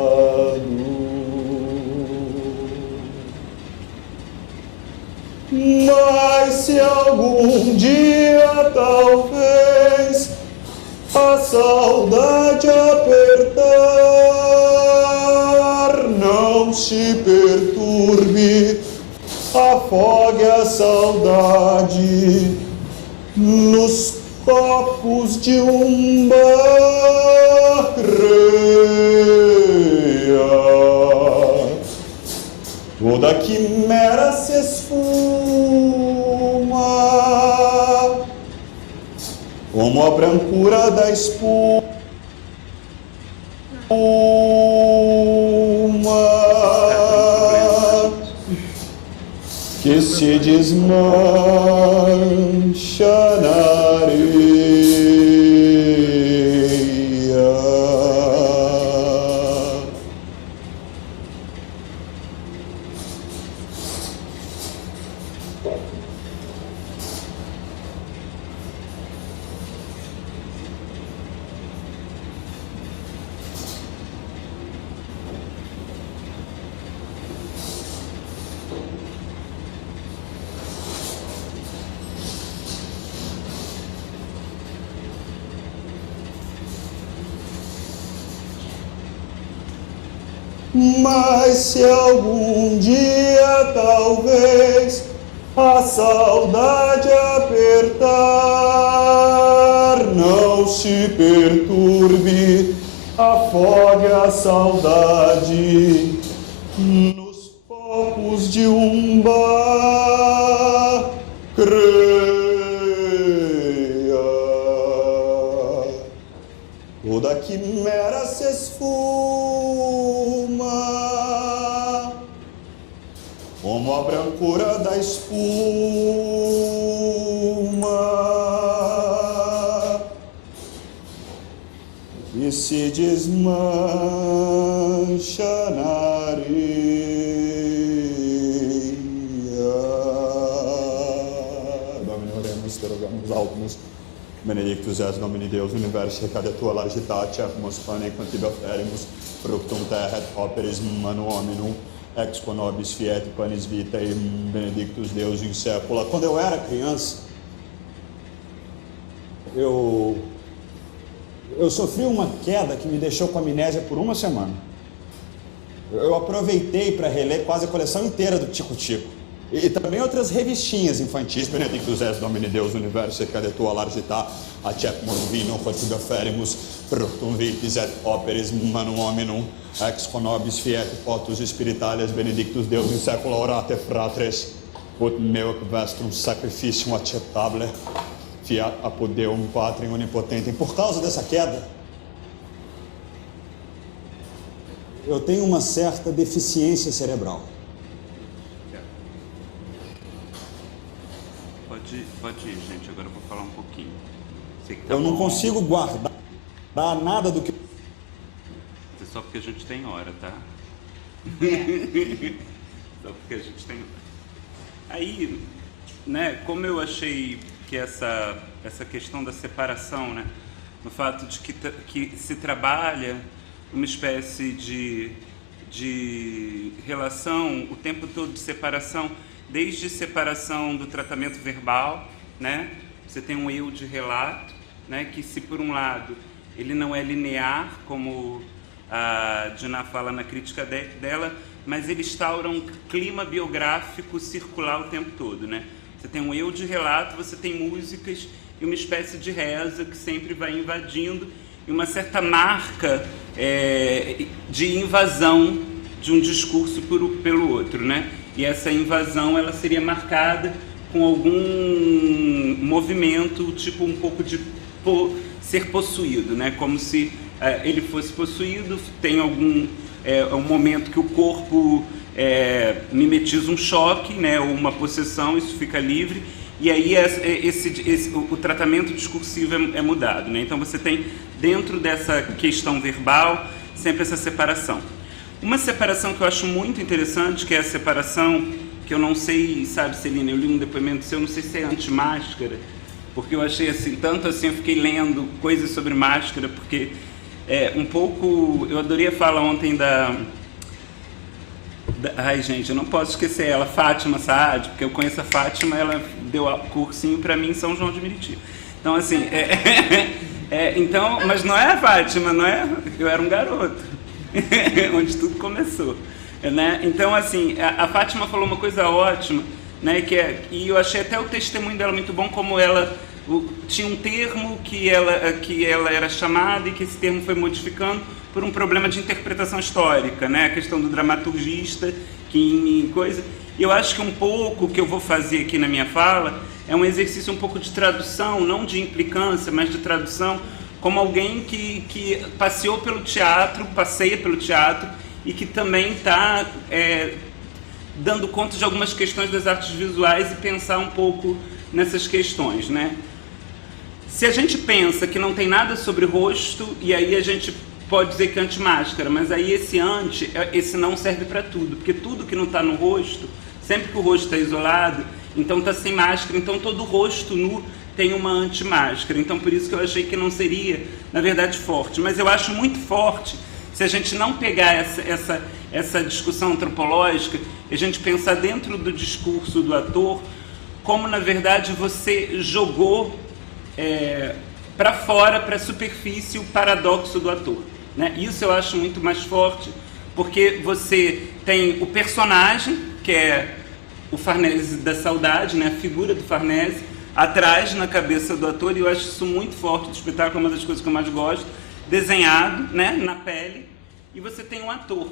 Mas se algum dia talvez a saudade apertar, não se perturbe, afogue a saudade nos copos de um bar. Creia, toda quimera se esfuma como a brancura da espuma que se desmancha na areia. Mas se algum dia talvez a saudade apertar, não se perturbe, afogue a saudade nos copos de um bar. Creia, toda quimera se esfuma como a brancura da espuma que se desmancha na areia. Domine oremus, te rogamos, altus, benedictus es Domini Deus universae, cadetua largitatia, mos pane quantibus ferimus, fructum terra et operis manu hominum, ex quo nobis fiet panis vitae, benedictus Deus in saecula. Quando eu era criança, eu sofri uma queda que me deixou com amnésia por uma semana. Eu aproveitei para reler quase a coleção inteira do Tico Tico. E também outras revistinhas infantis, benedictus es Domini Deus universae, cadetua largita, accepmus vino quantibus ferimus, fructum vitis et operis manum hominum, ex quo nobis fiet potus spirituales, benedictus Deus in saecula, orate fratres, ut meo vestrum sacrificium acceptable, fiat apud Deum Patrem onipotentem. Por causa dessa queda, eu tenho uma certa deficiência cerebral. Pode ir, gente. Agora eu vou falar um pouquinho. Sei que tá Eu não bom. consigo guardar nada do que... É só porque a gente tem hora, tá? Só porque a gente tem hora. Aí, né, como eu achei que essa questão da separação, né, no fato de que se trabalha uma espécie de relação o tempo todo de separação, desde separação do tratamento verbal, né? Você tem um eu de relato, né? Que se por um lado ele não é linear, como a Diná fala na crítica dela, mas ele instaura um clima biográfico circular o tempo todo, né? Você tem um eu de relato, você tem músicas e uma espécie de reza que sempre vai invadindo, e uma certa marca de invasão de um discurso pelo outro, né? E essa invasão ela seria marcada com algum movimento, tipo um pouco de ser possuído, né? Como se ele fosse possuído, tem um momento que o corpo mimetiza um choque, né? Ou uma possessão, isso fica livre, e aí o tratamento discursivo é mudado, né? Então você tem, dentro dessa questão verbal, sempre essa separação. Uma separação que eu acho muito interessante, que é a separação, que eu não sei, sabe, Celina, eu li um depoimento seu, eu não sei se é anti-máscara, porque eu achei assim, tanto assim, eu fiquei lendo coisas sobre máscara, porque um pouco, eu adorei a fala ontem ai, gente, eu não posso esquecer ela, Fátima Saad, porque eu conheço a Fátima, ela deu cursinho para mim em São João de Meriti. Então, assim, então, mas não é a Fátima, não é? Eu era um garoto, onde tudo começou, né? Então, assim, a Fátima falou uma coisa ótima, né? E eu achei até o testemunho dela muito bom, como ela tinha um termo que ela era chamada e que esse termo foi modificando por um problema de interpretação histórica, né? A questão do dramaturgista, que coisa. E eu acho que um pouco o que eu vou fazer aqui na minha fala é um exercício um pouco de tradução, não de implicância, mas de tradução, como alguém que passeia pelo teatro e que também está dando conta de algumas questões das artes visuais e pensar um pouco nessas questões, né? Se a gente pensa que não tem nada sobre rosto, e aí a gente pode dizer que é anti-máscara, mas aí esse não serve para tudo, porque tudo que não está no rosto, sempre que o rosto está isolado, então está sem máscara, então todo rosto nu tem uma anti-máscara. Então por isso que eu achei que não seria, na verdade, forte. Mas eu acho muito forte se a gente não pegar essa discussão antropológica e a gente pensar dentro do discurso do ator, como na verdade você jogou para fora, para a superfície, o paradoxo do ator, né? Isso eu acho muito mais forte, porque você tem o personagem, que é o Farnese da saudade, né? A figura do Farnese, atrás na cabeça do ator, e eu acho isso muito forte do espetáculo, é uma das coisas que eu mais gosto, desenhado, né? Na pele, e você tem um ator,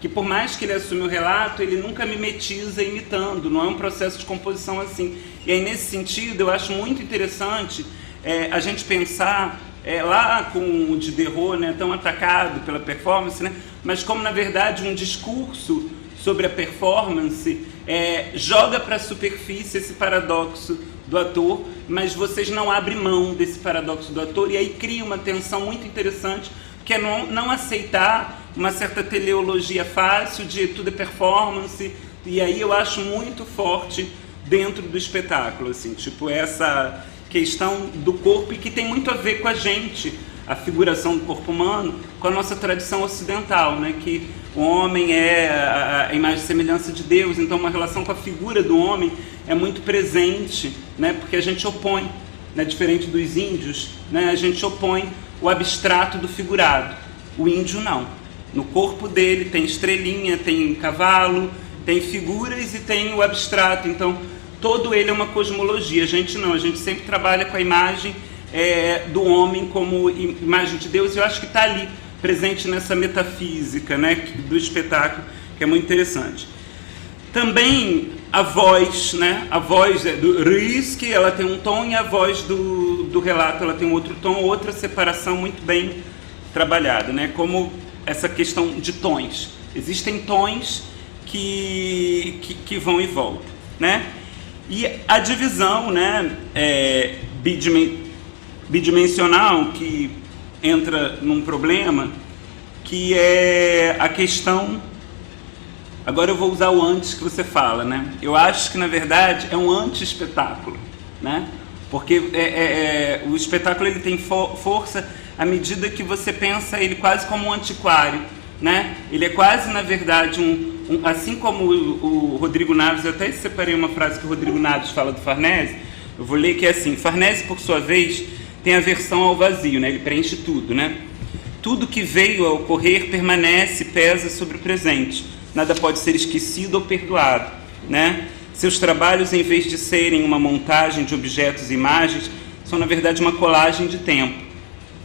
que por mais que ele assume o relato, ele nunca mimetiza imitando, não é um processo de composição assim. E aí, nesse sentido, eu acho muito interessante a gente pensar lá com o Diderot, né, tão atacado pela performance, né, mas como, na verdade, um discurso sobre a performance joga para a superfície esse paradoxo do ator, mas vocês não abrem mão desse paradoxo do ator, e aí cria uma tensão muito interessante, que é não aceitar uma certa teleologia fácil de tudo é performance, e aí eu acho muito forte dentro do espetáculo, assim, tipo essa questão do corpo, e que tem muito a ver com a gente, a figuração do corpo humano, com a nossa tradição ocidental, né? Que o homem é a imagem e semelhança de Deus, então uma relação com a figura do homem é muito presente, né? Porque a gente opõe, né? Diferente dos índios, né? A gente opõe o abstrato do figurado. O índio não. No corpo dele tem estrelinha, tem cavalo, tem figuras e tem o abstrato, então todo ele é uma cosmologia. A gente não, a gente sempre trabalha com a imagem do homem como imagem de Deus, e eu acho que está ali, presente nessa metafísica, né, do espetáculo, que é muito interessante. Também a voz, né, a voz do Ruiz, que ela tem um tom, e a voz do relato ela tem um outro tom, outra separação muito bem trabalhada, né, como essa questão de tons. Existem tons que vão e voltam, né? E a divisão, né, bidimensional, que entra num problema, que é a questão... Agora eu vou usar o antes que você fala, né? Eu acho que, na verdade, é um anti-espetáculo, né? Porque o espetáculo ele tem força à medida que você pensa ele quase como um antiquário, né? Ele é quase, na verdade, assim como o Rodrigo Naves, eu até separei uma frase que o Rodrigo Naves fala do Farnese, eu vou ler, que é assim: Farnese, por sua vez, tem aversão ao vazio, né? Ele preenche tudo, né? Tudo que veio a ocorrer permanece, pesa sobre o presente, nada pode ser esquecido ou perdoado, né? Seus trabalhos, em vez de serem uma montagem de objetos e imagens, são, na verdade, uma colagem de tempo,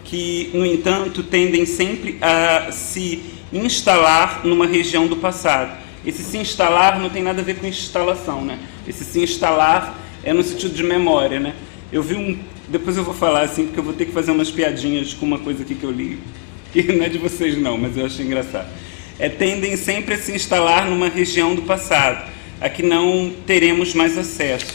que, no entanto, tendem sempre a se instalar numa região do passado. Esse se instalar não tem nada a ver com instalação, né? Esse se instalar é no sentido de memória, né? Eu vi depois eu vou falar assim, porque eu vou ter que fazer umas piadinhas com uma coisa aqui que eu li, que não é de vocês não, mas eu achei engraçado. Tendem sempre a se instalar numa região do passado, a que não teremos mais acesso.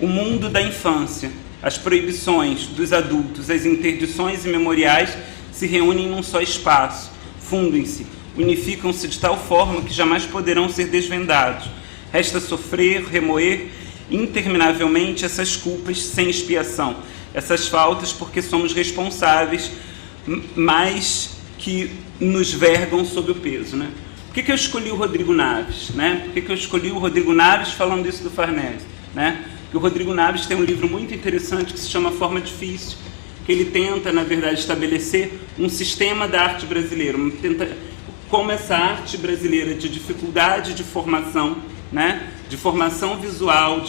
O mundo da infância, as proibições dos adultos, as interdições imemoriais se reúnem num só espaço, fundem-se, unificam-se de tal forma que jamais poderão ser desvendados. Resta sofrer, remoer interminavelmente essas culpas sem expiação, essas faltas porque somos responsáveis, mas que nos vergam sob o peso, né? Por que eu escolhi o Rodrigo Naves, né? Por que eu escolhi o Rodrigo Naves falando isso do Farnese, né? Porque o Rodrigo Naves tem um livro muito interessante que se chama Forma Difícil, que ele tenta, na verdade, estabelecer um sistema da arte brasileira, como essa arte brasileira de dificuldade de formação, né? De formação visual,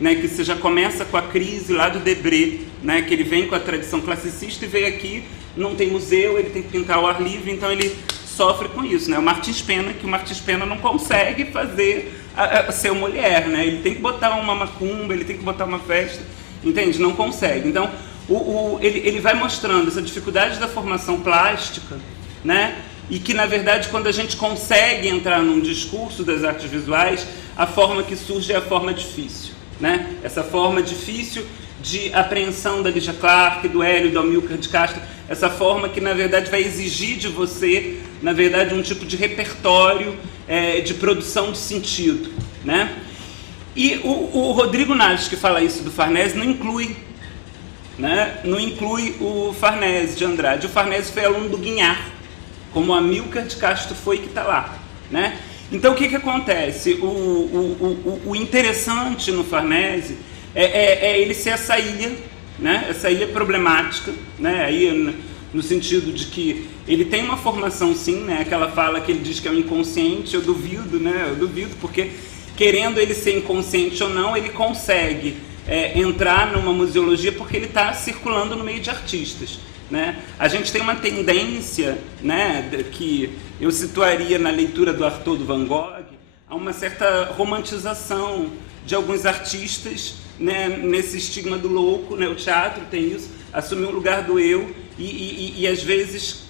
né? Que você já começa com a crise lá do Debré, né? Que ele vem com a tradição classicista e veio aqui, não tem museu, ele tem que pintar ao ar livre, então ele sofre com isso, né? O Martins Pena, que o Martins Pena não consegue fazer ser mulher, né? Ele tem que botar uma macumba, ele tem que botar uma festa, entende? Não consegue. Então, ele vai mostrando essa dificuldade da formação plástica, né? E que, na verdade, quando a gente consegue entrar num discurso das artes visuais, a forma que surge é a forma difícil, né? Essa forma difícil de apreensão da Lígia Clark, do Hélio, do Amilcar de Castro, essa forma que, na verdade, vai exigir de você, na verdade, um tipo de repertório de produção de sentido, né? E o Rodrigo Naves, que fala isso do Farnese, não inclui, né? Não inclui o Farnese de Andrade. O Farnese foi aluno do Guignard, como o Amilcar de Castro foi, que está lá, né? Então, o que acontece? O interessante no Farnese é ele ser essa ilha, né? Essa ilha problemática, né? Aí, no sentido de que ele tem uma formação, sim, né? Aquela fala que ele diz que é o inconsciente, eu duvido, né? Eu duvido, porque querendo ele ser inconsciente ou não, ele consegue entrar numa museologia porque ele está circulando no meio de artistas, né? A gente tem uma tendência, né, que eu situaria na leitura do Artaud do Van Gogh, a uma certa romantização de alguns artistas, né, nesse estigma do louco, né? O teatro tem isso, assumir o lugar do eu e às vezes,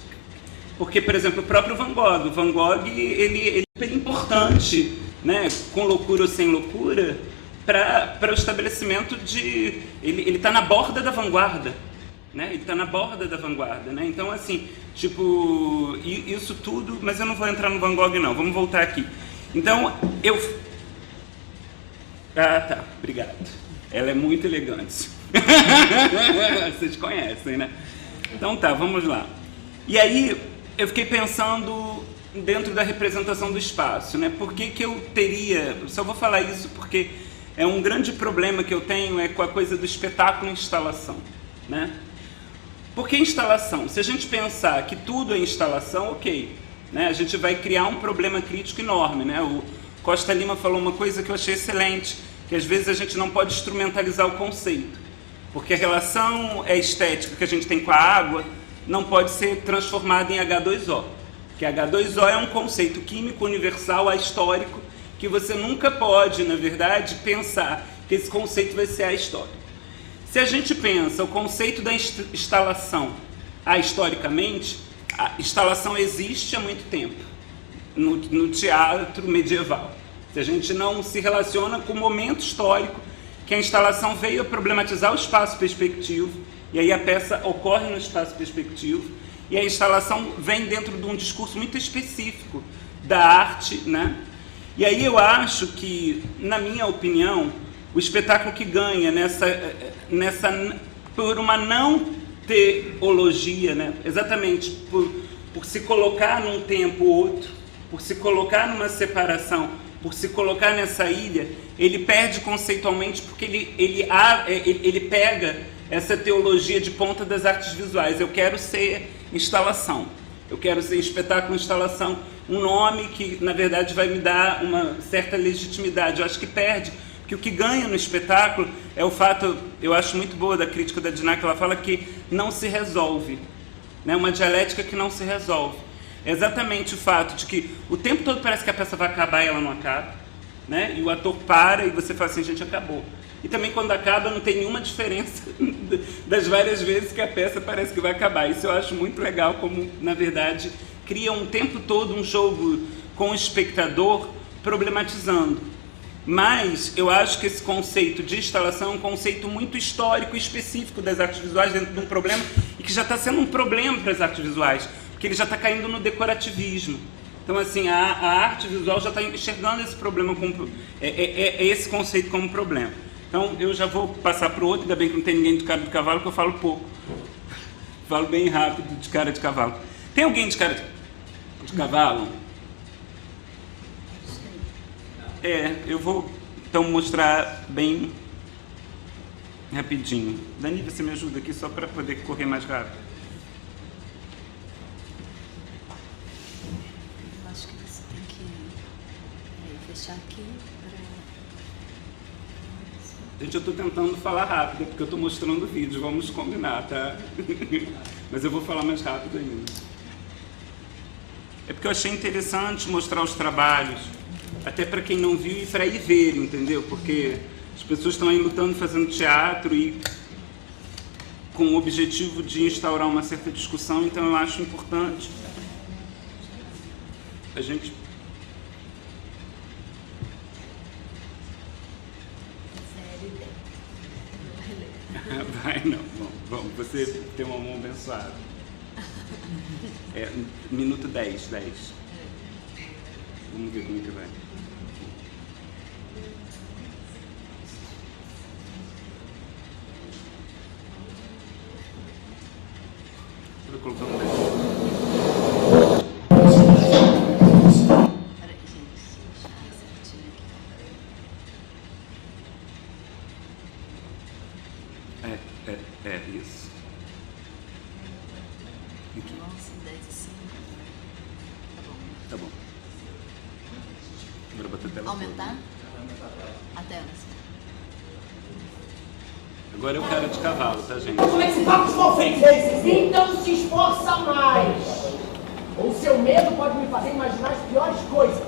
porque, por exemplo, o próprio Van Gogh, ele é importante, né, com loucura ou sem loucura, para o estabelecimento de... Ele está na borda da vanguarda, né? Ele está na borda da vanguarda, né? Então, assim, tipo, isso tudo... Mas eu não vou entrar no Van Gogh, não. Vamos voltar aqui. Então, Ah, tá. Obrigado. Ela é muito elegante. Vocês conhecem, né? Então, tá. Vamos lá. E aí, eu fiquei pensando dentro da representação do espaço, né? Por que eu teria... Só vou falar isso porque é um grande problema que eu tenho com a coisa do espetáculo instalação, né? Por que instalação? Se a gente pensar que tudo é instalação, ok, né? A gente vai criar um problema crítico enorme, né? O Costa Lima falou uma coisa que eu achei excelente, que às vezes a gente não pode instrumentalizar o conceito, porque a relação estética que a gente tem com a água não pode ser transformada em H2O, que H2O é um conceito químico universal, ahistórico, que você nunca pode, na verdade, pensar que esse conceito vai ser ahistórico. Se a gente pensa o conceito da instalação historicamente, a instalação existe há muito tempo no teatro medieval. Se a gente não se relaciona com o momento histórico que a instalação veio a problematizar o espaço perspectivo, e aí a peça ocorre no espaço perspectivo, e a instalação vem dentro de um discurso muito específico da arte, né? E aí eu acho que, na minha opinião, o espetáculo que ganha por uma não teologia, né? Exatamente por se colocar num tempo ou outro, por se colocar numa separação, por se colocar nessa ilha, ele perde conceitualmente porque ele pega essa teologia de ponta das artes visuais. Eu quero ser instalação, eu quero ser espetáculo instalação, um nome que, na verdade, vai me dar uma certa legitimidade. Eu acho que perde, que o que ganha no espetáculo é o fato, eu acho muito boa da crítica da Dinah, que ela fala que não se resolve, né? Uma dialética que não se resolve. É exatamente o fato de que o tempo todo parece que a peça vai acabar e ela não acaba, né? E o ator para e você fala assim, gente, acabou. E também quando acaba não tem nenhuma diferença das várias vezes que a peça parece que vai acabar. Isso eu acho muito legal, como, na verdade, cria um tempo todo um jogo com o espectador problematizando. Mas eu acho que esse conceito de instalação é um conceito muito histórico e específico das artes visuais dentro de um problema e que já está sendo um problema para as artes visuais, porque ele já está caindo no decorativismo. Então, assim, a arte visual já está enxergando esse problema, esse conceito como problema. Então, eu já vou passar para o outro, ainda bem que não tem ninguém de cara de cavalo, que eu falo pouco. Falo bem rápido de cara de cavalo. Tem alguém de cara de cavalo? Eu vou então mostrar bem rapidinho. Dani, você me ajuda aqui só para poder correr mais rápido. Eu acho que você tem que fechar aqui para... Gente, eu estou tentando falar rápido, porque eu estou mostrando o vídeo, vamos combinar, tá? Mas eu vou falar mais rápido ainda. É porque eu achei interessante mostrar os trabalhos, até para quem não viu e para ir ver, entendeu? Porque as pessoas estão aí lutando, fazendo teatro e com o objetivo de instaurar uma certa discussão, então eu acho importante a gente... Vai não, bom, você tem uma mão abençoada. Minuto 10. Vamos ver como que vai. Vou colocar um 10. Isso. Aqui. 10 e 5. Tá bom. Agora bota a tela. Aumentar? A tela. Agora é o cara de cavalo, tá, gente? Como é que se fala com os mal feitos desses? Então se esforça mais. O seu medo pode me fazer imaginar as piores coisas.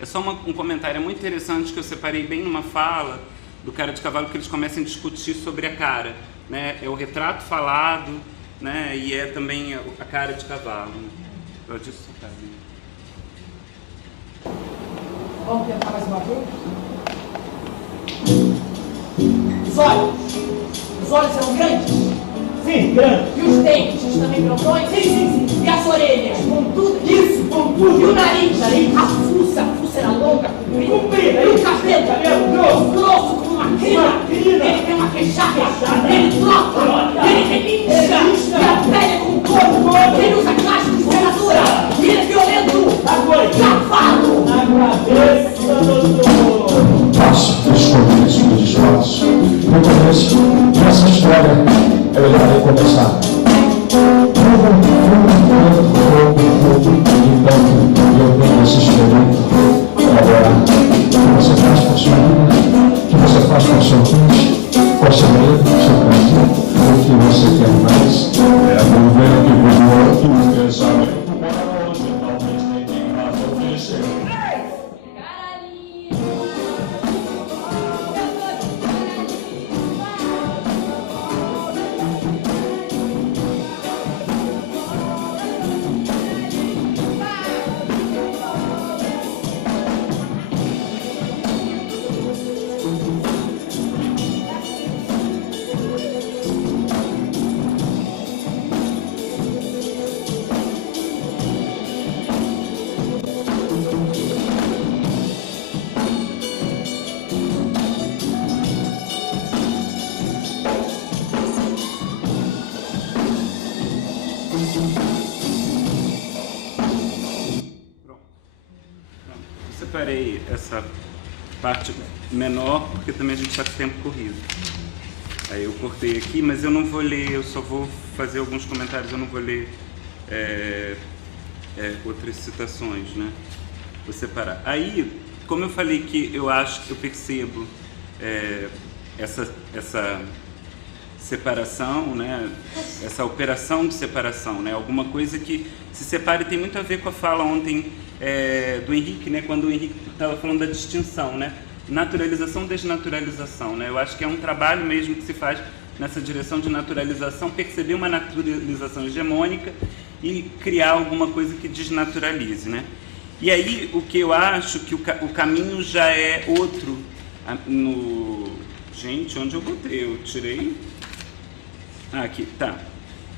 É só um comentário muito interessante que eu separei bem numa fala do cara de cavalo, que eles começam a discutir sobre a cara, né? É o retrato falado, né? E é também a cara de cavalo. Pode soltar, né? Vamos tentar mais uma vez? Os olhos. Os olhos são grandes? Sim, grandes. E os dentes também grandões? Sim. E as orelhas pontudas? Isso, pontudas. E o nariz? A fuça era longa, comprida. E o cabelo? Grosso como uma crina. Ele tem uma queixada. Ele troca. Ele relincha. E a pele é como corpo. Ele usa caixa de ferradura. E ele é violento. Cavalo. Agradeço, doutor. Faço descobrir os espaços. No começo, essa história, eu irei começar. Então, eu venho esse experimento. Agora, o que você faz com a sua vida? O que você faz com o seu filho? Qual seu medo, seu prazer? O que você quer mais? Não vem que o outro pensamento. Hoje, talvez nem nada oferecer. Separei essa parte menor porque também a gente está com tempo corrido. Aí eu cortei aqui, mas eu não vou ler, eu só vou fazer alguns comentários, eu não vou ler outras citações, né? Vou separar. Aí, como eu falei que eu acho que eu percebo essa separação, né? Essa operação de separação, né? Alguma coisa que se separa, e tem muito a ver com a fala ontem do Henrique, né? Quando o Henrique estava falando da distinção, né? Naturalização, desnaturalização, né? Eu acho que é um trabalho mesmo que se faz nessa direção de naturalização, perceber uma naturalização hegemônica e criar alguma coisa que desnaturalize, né? E aí, o que eu acho que o caminho já é outro Gente, onde eu botei? Eu tirei... Ah, aqui, tá.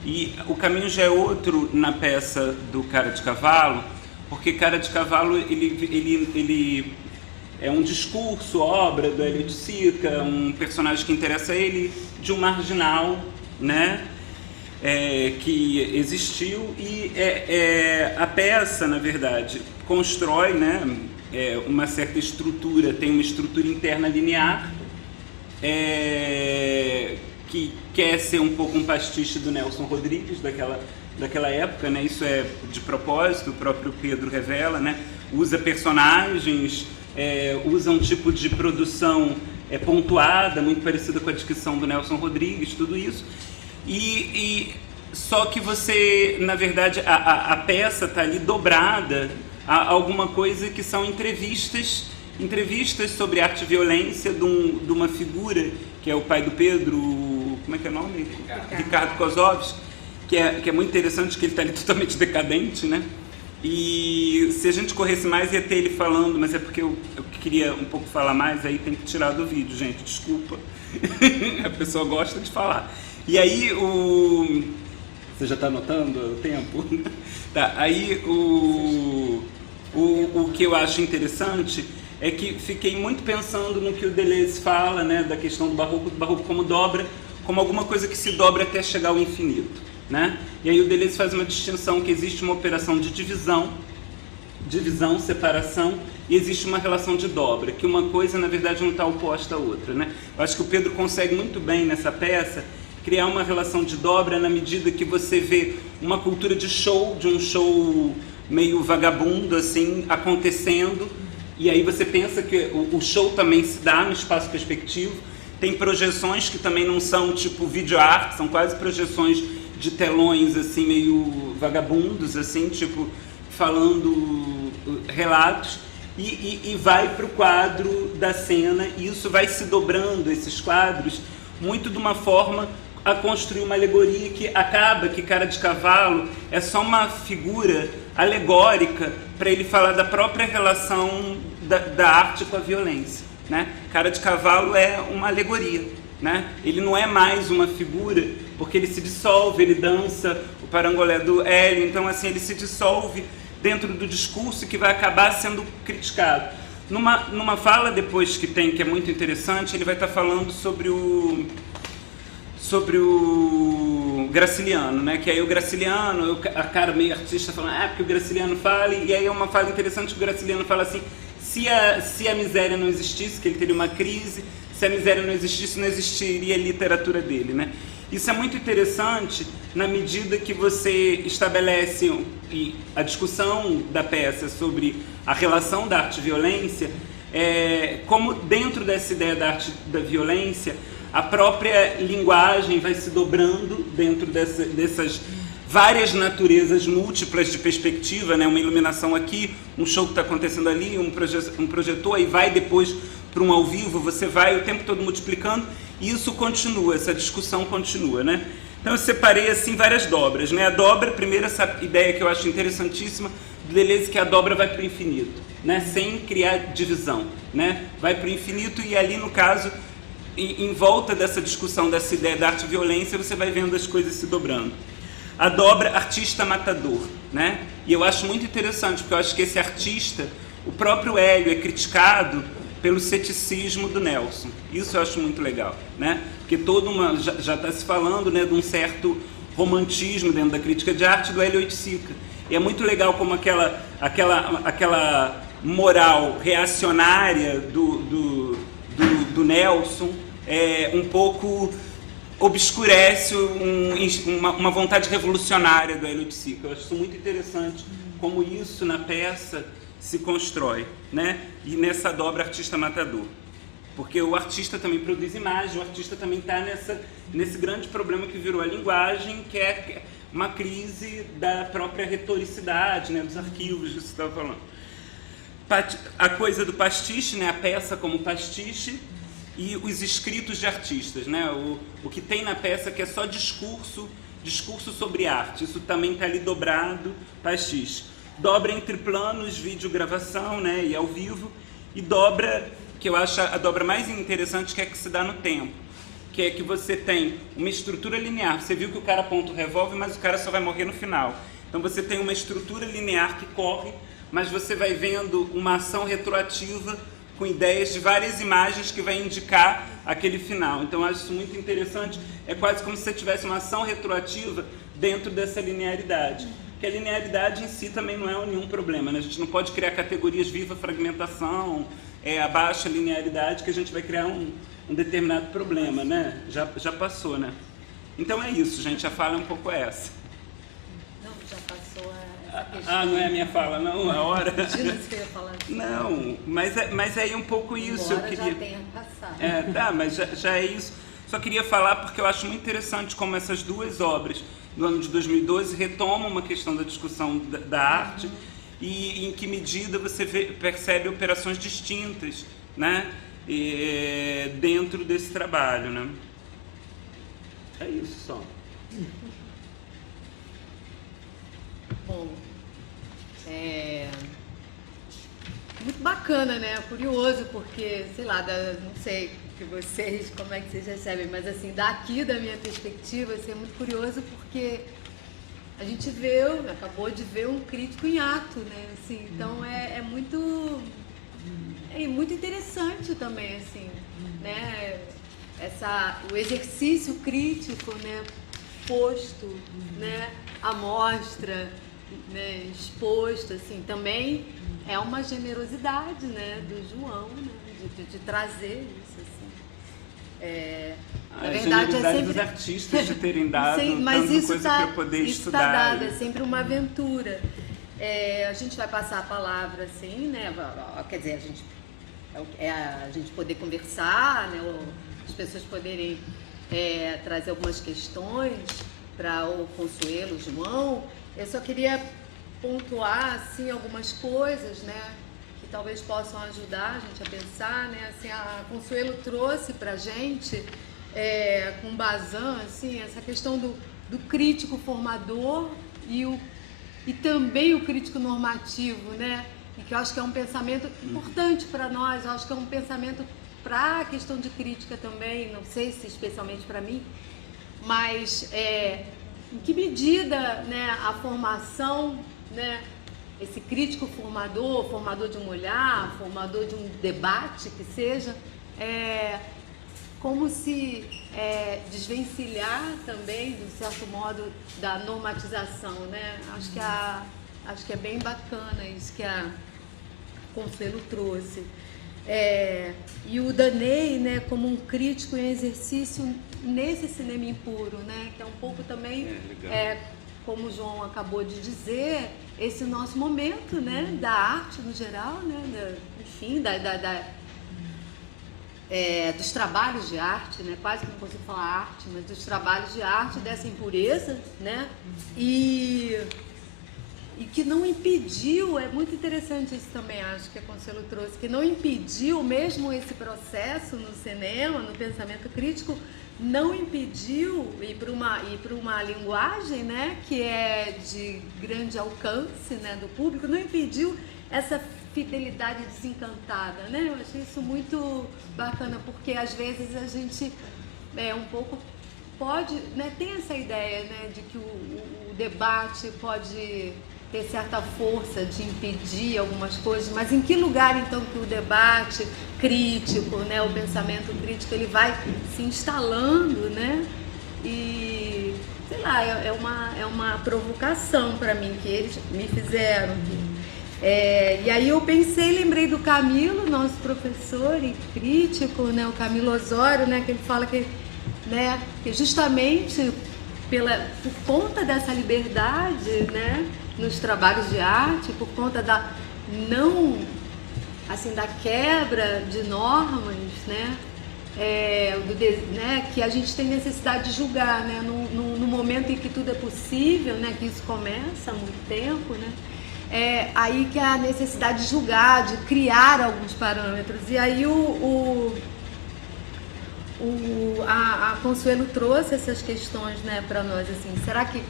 E o caminho já é outro na peça do Cara de Cavalo, porque Cara de Cavalo, ele é um discurso, obra do Hélio de Sica, um personagem que interessa a ele, de um marginal, né? Que existiu, e a peça, na verdade, constrói, né, uma certa estrutura, tem uma estrutura interna linear, que quer ser um pouco um pastiche do Nelson Rodrigues daquela época, né? Isso é de propósito, o próprio Pedro revela, né? Usa personagens, usa um tipo de produção pontuada, muito parecida com a dicção do Nelson Rodrigues, tudo isso. Só que você, na verdade, a peça está ali dobrada a alguma coisa que são entrevistas sobre arte e violência de uma figura que é o pai do Pedro, como é que é o nome? Ricardo Kozovski, que é muito interessante, que ele está ali totalmente decadente, né? E se a gente corresse mais ia ter ele falando, mas é porque eu queria um pouco falar mais, aí tem que tirar do vídeo, gente, desculpa. A pessoa gosta de falar. E aí Você já está anotando o tempo? Tá, aí o que eu acho interessante é que fiquei muito pensando no que o Deleuze fala, né, da questão do barroco como dobra, como alguma coisa que se dobra até chegar ao infinito, né? E aí o Deleuze faz uma distinção, que existe uma operação de divisão, separação, e existe uma relação de dobra, que uma coisa, na verdade, não está oposta à outra, né? Eu acho que o Pedro consegue muito bem nessa peça criar uma relação de dobra na medida que você vê uma cultura de um show meio vagabundo, assim, acontecendo, e aí você pensa que o show também se dá no espaço perspectivo. Tem projeções que também não são tipo video art, são quase projeções de telões, assim, meio vagabundos, assim, tipo, falando relatos, e vai para o quadro da cena, e isso vai se dobrando, esses quadros, muito de uma forma a construir uma alegoria que acaba que Cara de Cavalo é só uma figura alegórica para ele falar da própria relação da arte com a violência, né? Cara de Cavalo é uma alegoria, né? Ele não é mais uma figura, porque ele se dissolve, ele dança o parangolé do Hélio, então assim, ele se dissolve dentro do discurso que vai acabar sendo criticado. Numa fala depois que é muito interessante, ele vai estar falando sobre o Graciliano, né? Que aí o Graciliano, a cara meio artista falando, porque o Graciliano fala, e aí é uma fala interessante que o Graciliano fala assim, se a miséria não existisse, que ele teria uma crise, se a miséria não existisse, não existiria a literatura dele, né? Isso é muito interessante na medida que você estabelece a discussão da peça sobre a relação da arte e violência, como dentro dessa ideia da arte da violência, a própria linguagem vai se dobrando dentro dessas várias naturezas múltiplas de perspectiva, né? Uma iluminação aqui, um show que está acontecendo ali, um projetor, aí vai depois para um ao vivo, você vai o tempo todo multiplicando, e isso continua, essa discussão continua, né? Então eu separei assim várias dobras, né? A dobra, primeiro, essa ideia que eu acho interessantíssima do Deleuze, que a dobra vai para o infinito, né? Sem criar divisão, né? Vai para o infinito, e ali no caso, em volta dessa discussão, dessa ideia da arte e violência, você vai vendo as coisas se dobrando. A dobra artista-matador, né? E eu acho muito interessante, porque eu acho que esse artista, o próprio Hélio é criticado pelo ceticismo do Nelson. Isso eu acho muito legal, né? Porque já está se falando, né, de um certo romantismo dentro da crítica de arte do Hélio Oiticica. E é muito legal como aquela moral reacionária do Nelson um pouco obscurece uma vontade revolucionária do Hélio de Sica. Eu acho isso muito interessante, como isso na peça se constrói, né? E nessa dobra artista-matador. Porque o artista também produz imagem, o artista também está nesse grande problema que virou a linguagem, que é uma crise da própria retoricidade, né, dos arquivos que você estava falando. A coisa do pastiche, né, a peça como pastiche, e os escritos de artistas, né, o que tem na peça que é só discurso sobre arte, isso também está ali dobrado, pastiche. Dobra entre planos, videogravação, né, e ao vivo, e dobra, que eu acho a dobra mais interessante, que é que se dá no tempo, que é que você tem uma estrutura linear. Você viu que o cara aponta o revólver, mas o cara só vai morrer no final. Então você tem uma estrutura linear que corre, mas você vai vendo uma ação retroativa com ideias de várias imagens que vai indicar aquele final. Então eu acho isso muito interessante. É quase como se você tivesse uma ação retroativa dentro dessa linearidade. Que a linearidade em si também não é nenhum problema, né? A gente não pode criar categorias viva fragmentação, a baixa linearidade, que a gente vai criar um determinado problema, né? Já passou, né? Então é isso, gente. A fala é um pouco essa. Não, já passou essa questão. Ah, não é a minha fala, não? A hora? Imagina se eu ia falar assim. Não, mas é um pouco isso. Embora eu queria... já tenha passado. Tá, mas já é isso. Só queria falar porque eu acho muito interessante como essas duas obras do ano de 2012 retomam uma questão da discussão da arte e em que medida você percebe operações distintas, né, dentro desse trabalho, né? É isso só. Bom, muito bacana, né? Curioso, porque, sei lá, não sei que vocês, como é que vocês recebem, mas assim, daqui da minha perspectiva, assim, é muito curioso porque a gente acabou de ver um crítico em ato, né? Assim, então é muito interessante também, assim, né? O exercício crítico, né? Posto, né? À mostra, né? Exposto, assim, também é uma generosidade, né? Do João, né? De trazer isso, assim. Na verdade, é sempre dos artistas de terem dado mas tanta isso coisa para eu poder isso estudar. Tá dado, é sempre uma aventura. A gente vai passar a palavra, assim, né? Quer dizer, a gente poder conversar, né? As pessoas poderem trazer algumas questões para o Consuelo, o João. Eu só queria pontuar, assim, algumas coisas, né? Que talvez possam ajudar a gente a pensar, né? Assim, a Consuelo trouxe para a gente, com Bazin, assim, essa questão do crítico formador e também o crítico normativo, né? E que eu acho que é um pensamento importante para nós, eu acho que é um pensamento para a questão de crítica também, não sei se especialmente para mim, mas em que medida, né, a formação, né, esse crítico formador de um olhar, formador de um debate que seja, como se desvencilhar também, de certo modo, da normatização, né? Acho que é bem bacana isso que a Consuelo trouxe. E o Daney, né, como um crítico em exercício nesse cinema impuro, né? Que é um pouco também, como o João acabou de dizer, esse nosso momento, né, da arte no geral, né, enfim, dos trabalhos de arte, né, quase que não consigo falar arte, mas dos trabalhos de arte, dessa impureza, né, e que não impediu, é muito interessante isso também, acho que a Consuelo trouxe, que não impediu mesmo esse processo no cinema, no pensamento crítico, não impediu ir para uma linguagem, né, que é de grande alcance, né, do público, não impediu essa fidelidade desencantada, né? Eu achei isso muito bacana, porque às vezes a gente um pouco pode, né, tem essa ideia, né, de que o debate pode ter certa força de impedir algumas coisas, mas em que lugar então que o debate crítico, né, o pensamento crítico, ele vai se instalando, né? E sei lá, é uma provocação para mim que eles me fizeram. E aí eu lembrei do Camilo, nosso professor e crítico, né, o Camilo Osório, né, que ele fala que, né, que justamente por conta dessa liberdade, né, nos trabalhos de arte, por conta não, assim, da quebra de normas, né? Né, que a gente tem necessidade de julgar, né? No momento em que tudo é possível, né? Que isso começa há muito tempo, né? Aí que a necessidade de julgar, de criar alguns parâmetros. E aí a Consuelo trouxe essas questões, né, para nós, assim, será que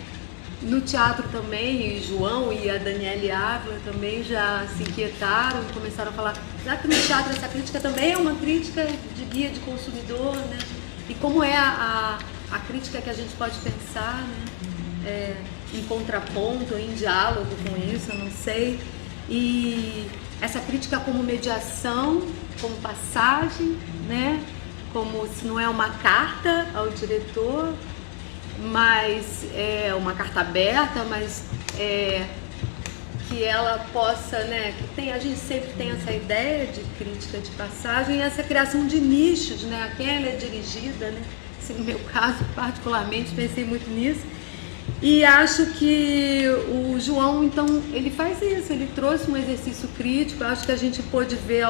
no teatro também, e João e a Daniele Ávila também já se inquietaram e começaram a falar, será que no teatro essa crítica também é uma crítica de guia de consumidor, né? E como é a crítica que a gente pode pensar, né? Em contraponto, em diálogo com isso, eu não sei. E essa crítica como mediação, como passagem, né? Como se não é uma carta ao diretor, mas é uma carta aberta, mas que ela possa, né, a gente sempre tem essa ideia de crítica de passagem e essa criação de nichos, né, a quem ela é dirigida, né, assim, no meu caso particularmente pensei muito nisso e acho que o João, então, ele faz isso, ele trouxe um exercício crítico, acho que a gente pôde ver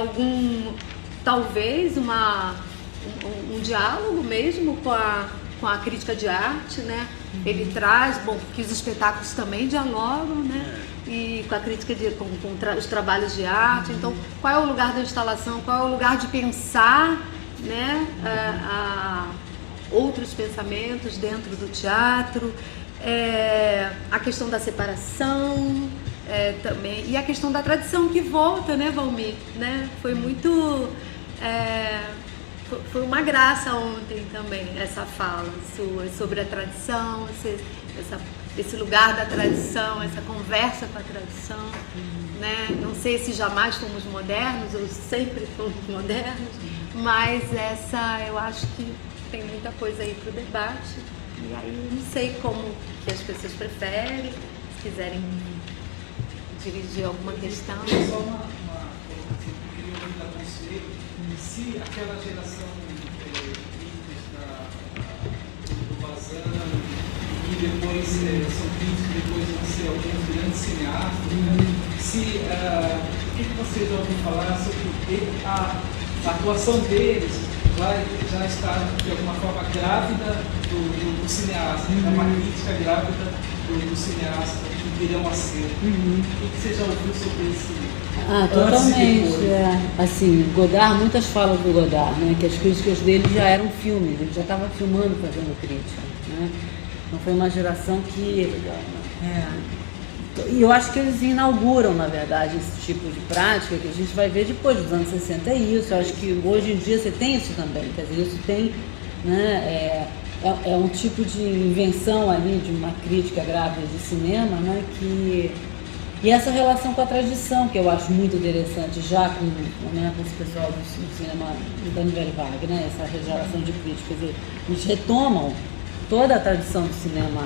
talvez um diálogo mesmo com a crítica de arte, né? Ele traz, que os espetáculos também dialogam, né? E com a crítica com os trabalhos de arte. Então, qual é o lugar da instalação? Qual é o lugar de pensar, né? Outros pensamentos dentro do teatro? A questão da separação também e a questão da tradição que volta, né, Valmir? Né? Foi muito foi uma graça ontem também essa fala sua sobre a tradição, esse lugar da tradição, essa conversa com a tradição, né? Não sei se jamais fomos modernos ou sempre fomos modernos, mas eu acho que tem muita coisa aí para o debate e aí não sei como que as pessoas preferem, se quiserem dirigir alguma questão. Só uma queria perguntar para você se aquela geração do Bazan e depois são críticos, depois vão ser alguns grandes cineastas, o que vocês ouvem falar sobre a atuação deles já está de alguma forma grávida do cineasta, é uma crítica grávida do cineasta que virão a ser. O que você já ouviu sobre isso? Totalmente. Assim, Godard, muitas falas do Godard, né? Que as críticas dele já eram filmes, ele já estava filmando, fazendo crítica, né? Então foi uma geração que... E eu acho que eles inauguram, na verdade, esse tipo de prática que a gente vai ver depois dos anos 60, é isso. Eu acho que hoje em dia você tem isso também, quer dizer, isso tem, né, é um tipo de invenção ali de uma crítica grávida de cinema, né, e essa relação com a tradição, que eu acho muito interessante, já com esse pessoal do cinema da Nouvelle Vague, né, essa geração de críticos, quer dizer, eles retomam toda a tradição do cinema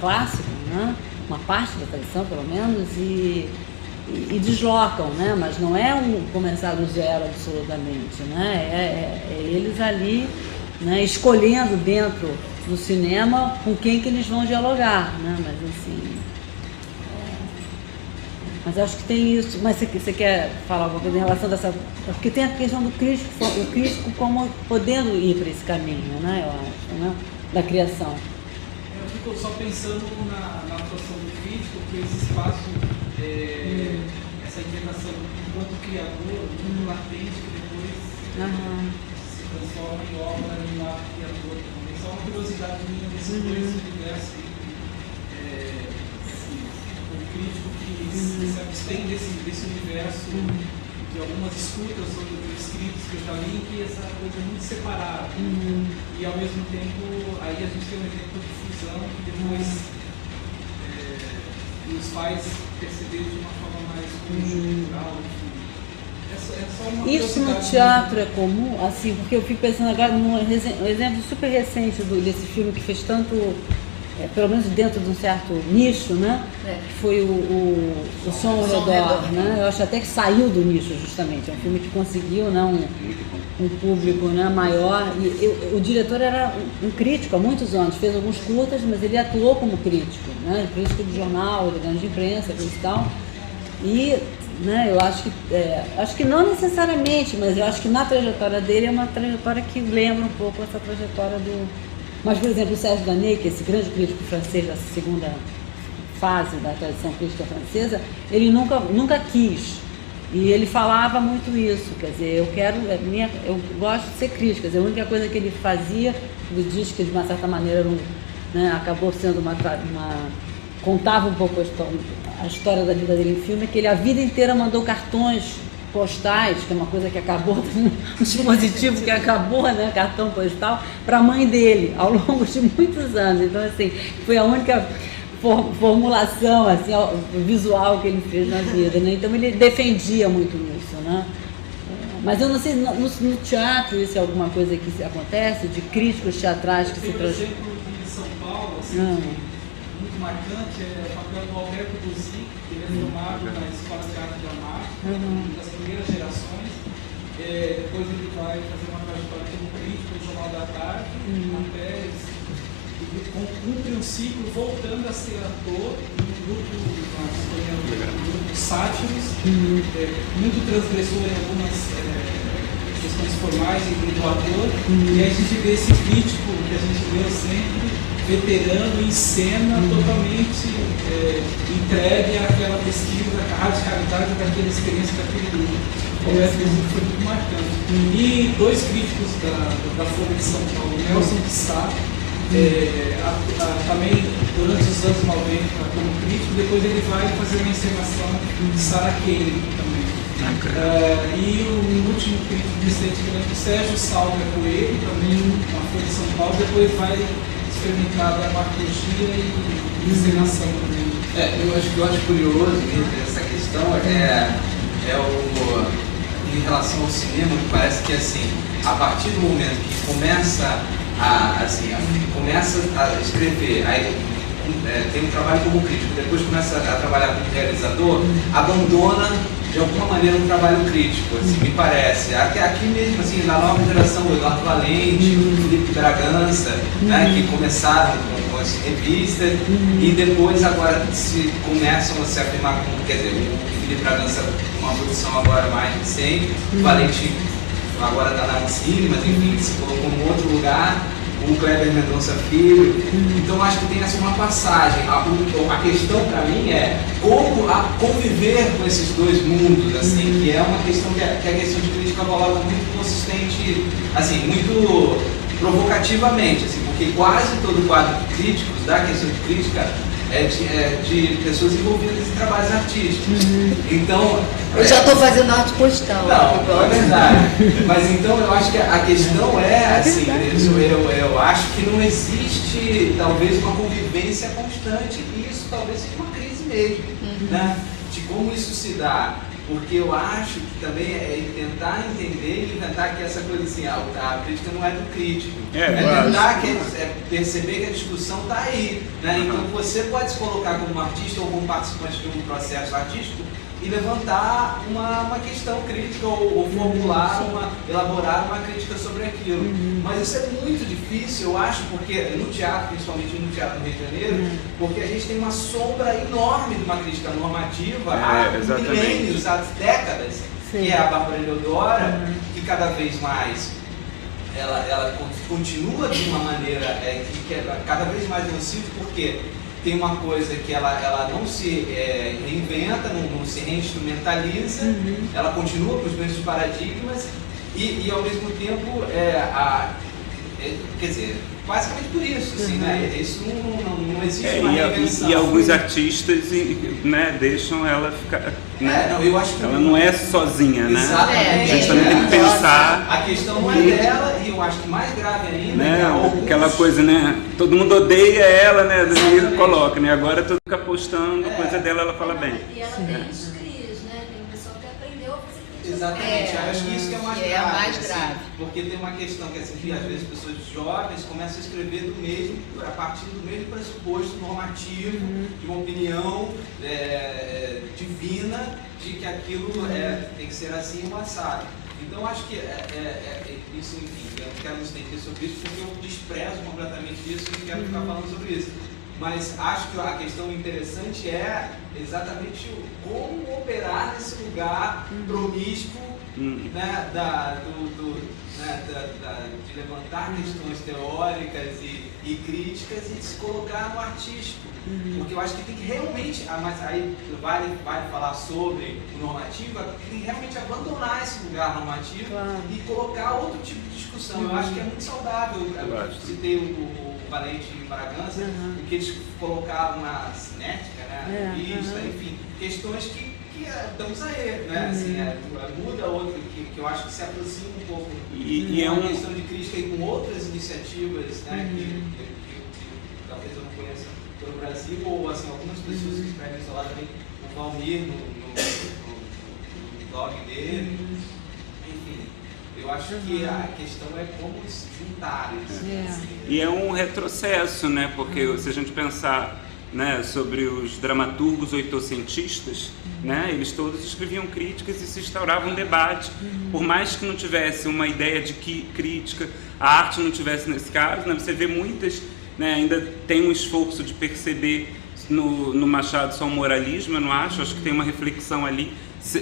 clássico, né, uma parte da tradição, pelo menos, e deslocam, né? Mas não é começar do zero absolutamente, né? É eles ali, né, escolhendo dentro do cinema com quem que eles vão dialogar, né? Mas assim, mas acho que tem isso. Mas você quer falar alguma coisa em relação dessa? Porque tem a questão do crítico, o crítico como podendo ir para esse caminho, né? Eu acho, né? Da criação. Eu fico só pensando na atuação do crítico, que esse espaço, essa inquietação enquanto criador, muito latente, que depois se transforma em obra e um ato criador. É só uma curiosidade minha desses dois universos, o crítico que se abstém desse universo, de algumas escutas sobre os escritos que eu já li, que essa coisa é muito separada. E ao mesmo tempo, aí a gente tem um exemplo de fusão que depois nos faz perceber de uma forma mais conjuntural. Isso no teatro é comum, assim, porque eu fico pensando agora num exemplo super recente desse filme que fez tanto, pelo menos dentro de um certo nicho, né? Que foi o Som ao Redor, né? Eu acho até que saiu do nicho, justamente. É um filme que conseguiu, né, um público, né, maior. E o diretor era um crítico há muitos anos, fez alguns curtas, mas ele atuou como crítico, né? Crítico de jornal, de grande imprensa, coisa e tal. E né? Eu acho que não necessariamente, mas eu acho que na trajetória dele é uma trajetória que lembra um pouco essa trajetória do... Mas, por exemplo, o Serge Daney, que é esse grande crítico francês dessa segunda fase da tradição crítica francesa, ele nunca quis. E ele falava muito isso, quer dizer, eu gosto de ser crítico, quer dizer, a única coisa que ele fazia, ele diz que de uma certa maneira né, acabou sendo contava um pouco a história da vida dele em filme, é que ele a vida inteira mandou cartões postais, que é uma coisa que acabou, um dispositivo que acabou, né, cartão postal, para a mãe dele, ao longo de muitos anos. Então, assim, foi a única formulação assim, visual que ele fez na vida, né? Então ele defendia muito isso, né? Mas eu não sei, no teatro isso é alguma coisa que acontece, de críticos teatrais que se transformam. Tem um exemplo de São Paulo, assim, muito marcante, é o papel do Alberto Buzik, que ele é formado na Escola de Arte Dramática, das primeiras gerações. Depois ele vai fazer uma trajetória como crítico no Jornal da Tarde, até cumpre um ciclo voltando a ser ator num grupo de sátiros, muito transgressor em algumas questões formais do ator, e aí a gente vê esse crítico que a gente vê sempre, veterano em cena, totalmente entregue àquela pesquisa, à radicalidade daquela experiência daquele grupo. Eu acho que isso foi muito marcante. E dois críticos da Folha de São Paulo, Nelson de Sá, também durante os anos 90 como crítico, depois ele vai fazer uma encenação de Sarah Kane também. E o último crítico recente que lembro, Sérgio Salga Coelho, também na Folha de São Paulo, depois vai experimentar dramaturgia e encenação também. Eu acho curioso essa questão em relação ao cinema, que parece que assim, a partir do momento que começa a escrever, aí tem um trabalho como crítico, depois começa a trabalhar como realizador, abandona de alguma maneira um trabalho crítico, assim, me parece. Aqui mesmo, assim, na nova geração, o Eduardo Valente, o Felipe Bragança, né, que começaram com as revistas e depois agora começam a se afirmar como, quer dizer, o Felipe Bragança com uma produção agora mais recente, o Valente agora está na Ancine, mas enfim, se colocou em outro lugar, o Kleber Mendonça Filho. Então acho que tem essa uma passagem. A questão para mim é como conviver com esses dois mundos, assim, que é uma questão que a questão de crítica coloca muito consistente, assim, muito provocativamente, assim, porque quase todo quadro de críticos da questão de crítica é de pessoas envolvidas em trabalhos artísticos. Então, eu já estou fazendo arte postal. Não, é verdade. Mas então eu acho que a questão é assim, eu acho que não existe talvez uma convivência constante e isso talvez seja uma crise mesmo, né? De como isso se dá. Porque eu acho que também é tentar entender e inventar que essa coisa assim, a crítica não é do crítico. Tentar perceber que a discussão está aí. Né? Então você pode se colocar como um artista ou como participante de um processo artístico e levantar uma questão crítica ou elaborar uma crítica sobre aquilo. Mas isso é muito difícil, eu acho, porque no teatro, principalmente no Teatro do Rio de Janeiro, porque a gente tem uma sombra enorme de uma crítica normativa há milênios, há décadas, que é a Bárbara Eleodora, que cada vez mais ela continua de uma maneira que é cada vez mais nociva, porque tem uma coisa que ela não se reinventa, não se reinstrumentaliza, ela continua com os mesmos paradigmas e ao mesmo tempo, quer dizer, basicamente por isso, assim, né? Isso não existe uma reinvenção. E alguns artistas, né, deixam ela ficar... Né? Eu acho que ela não é sozinha, né? Exatamente. A gente também tem que pensar... A questão não é dela, e eu acho que mais grave ainda... Né? Aquela coisa, né? Todo mundo odeia ela, né? E coloca, né? Agora todo mundo fica postando coisa dela, ela fala bem. E ela tem os crias, né? Tem um pessoal que aprendeu a fazer crítica. Exatamente, eu acho que isso que é mais grave. É mais grave. Assim, porque tem uma questão que, assim, que às vezes pessoas jovens começam a escrever a partir do mesmo pressuposto normativo, de uma opinião divina, de que aquilo tem que ser assim ou assado. Então acho que isso, enfim, eu não quero me estender sobre isso porque eu desprezo completamente isso e não quero ficar falando sobre isso. Mas acho que a questão interessante é exatamente como operar nesse lugar lugar promíscuo, né, de levantar questões teóricas e críticas e de se colocar no artístico. Porque eu acho que tem que realmente, mas aí vale falar sobre o normativo, tem que realmente abandonar esse lugar normativo e colocar outro tipo de discussão. Eu acho que é muito saudável. Eu citei o Valente Bragança, o que eles colocavam na cinética, né, revista, enfim, questões que estamos aí, né? Assim, muda outro, que eu acho que se aproxima um pouco. E é uma questão de crítica aí com outras iniciativas, né? Que talvez eu não conheça pelo Brasil, ou assim, algumas pessoas que escrevem lá também, o Valmir no blog dele. Enfim, eu acho que a questão é como se juntar isso. E é um retrocesso, né? Porque se a gente pensar, né, sobre os dramaturgos oitocentistas, né, eles todos escreviam críticas e se instaurava um debate. Por mais que não tivesse uma ideia de que crítica, a arte não tivesse nesse caso, né, você vê muitas, né, ainda tem um esforço de perceber no Machado só um moralismo, eu não acho que tem uma reflexão ali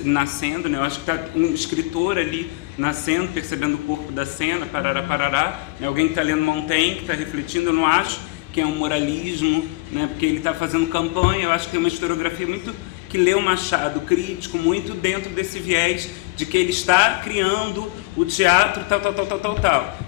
nascendo, né, eu acho que está um escritor ali nascendo, percebendo o corpo da cena, parará, né, alguém que está lendo Montaigne, que está refletindo, eu não acho que é um moralismo, né, porque ele está fazendo campanha. Eu acho que tem uma historiografia muito que lê o Machado crítico, muito dentro desse viés de que ele está criando o teatro tal,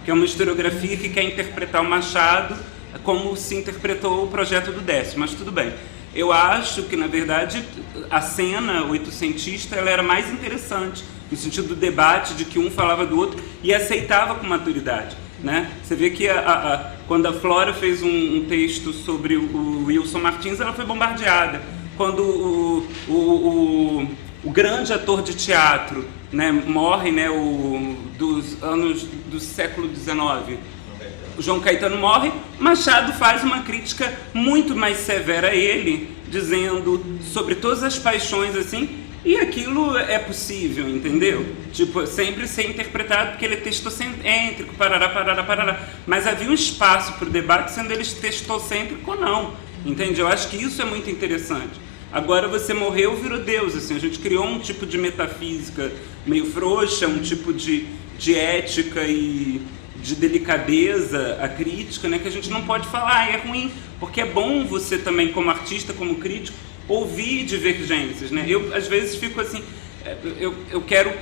que é uma historiografia que quer interpretar o Machado como se interpretou o projeto do Décio, mas tudo bem. Eu acho que, na verdade, a cena oitocentista ela era mais interessante, no sentido do debate, de que um falava do outro e aceitava com maturidade. Né? Você vê que quando a Flora fez um texto sobre o Wilson Martins, ela foi bombardeada. Quando o grande ator de teatro, né, morre, né, dos anos do século XIX, o João Caetano morre, Machado faz uma crítica muito mais severa a ele, dizendo sobre todas as paixões assim. E aquilo é possível, entendeu? Tipo, sempre ser interpretado porque ele é textocêntrico, parará. Mas havia um espaço para o debate, sendo ele textocêntrico ou não, entende? Eu acho que isso é muito interessante. Agora você morreu, virou Deus, assim, a gente criou um tipo de metafísica meio frouxa, um tipo de ética e de delicadeza, a crítica, né, que a gente não pode falar, é ruim, porque é bom você também, como artista, como crítico, ouvir divergências, né? Eu, às vezes, fico assim, eu quero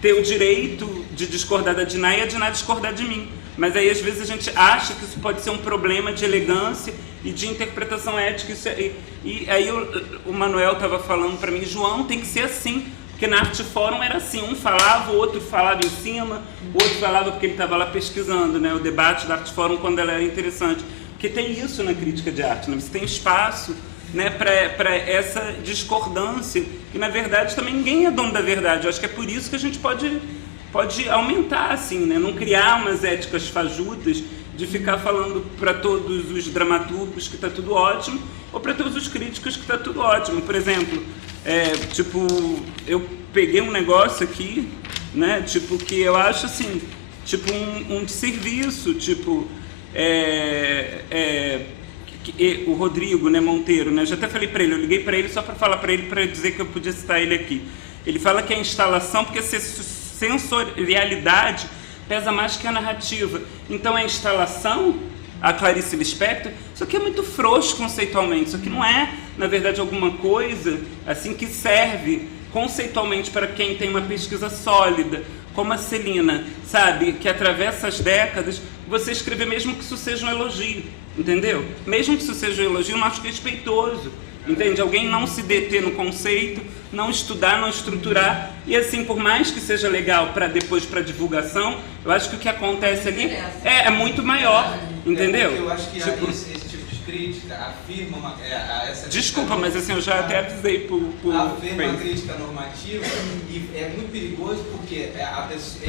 ter o direito de discordar da Diná e a Diná discordar de mim. Mas aí, às vezes, a gente acha que isso pode ser um problema de elegância e de interpretação ética. E aí o Manuel estava falando para mim, João, tem que ser assim. Porque na Arte Fórum era assim, um falava, o outro falava em cima, o outro falava porque ele estava lá pesquisando, né? O debate da Arte Fórum, quando ela era interessante. Porque tem isso na crítica de arte, né? Você tem espaço, né, para essa discordância, que na verdade também ninguém é dono da verdade. Eu acho que é por isso que a gente pode aumentar, assim, né? Não criar umas éticas fajutas de ficar falando para todos os dramaturgos que está tudo ótimo, ou para todos os críticos que está tudo ótimo. Por exemplo, tipo, eu peguei um negócio aqui, né, tipo, que eu acho assim, tipo um serviço, tipo, o Rodrigo, né, Monteiro, né, eu já até falei para ele, eu liguei para ele só para falar para ele, para dizer que eu podia citar ele aqui. Ele fala que a instalação, porque a sensorialidade pesa mais que a narrativa. Então a instalação, a Clarice Lispector, isso aqui é muito frouxo conceitualmente, isso aqui não é, na verdade, alguma coisa assim que serve conceitualmente para quem tem uma pesquisa sólida, como a Celina, sabe, que atravessa as décadas, você escrever mesmo que isso seja um elogio, entendeu? Mesmo que isso seja um elogio, eu não acho respeitoso, entende? Alguém não se deter no conceito, não estudar, não estruturar, e assim, por mais que seja legal para depois, para divulgação, eu acho que o que acontece ali é muito maior, entendeu? Eu acho que tipo, esse tipo de crítica afirma essa... Desculpa, mas assim, eu já até avisei por afirma a crítica normativa, e é muito perigoso porque a pessoa,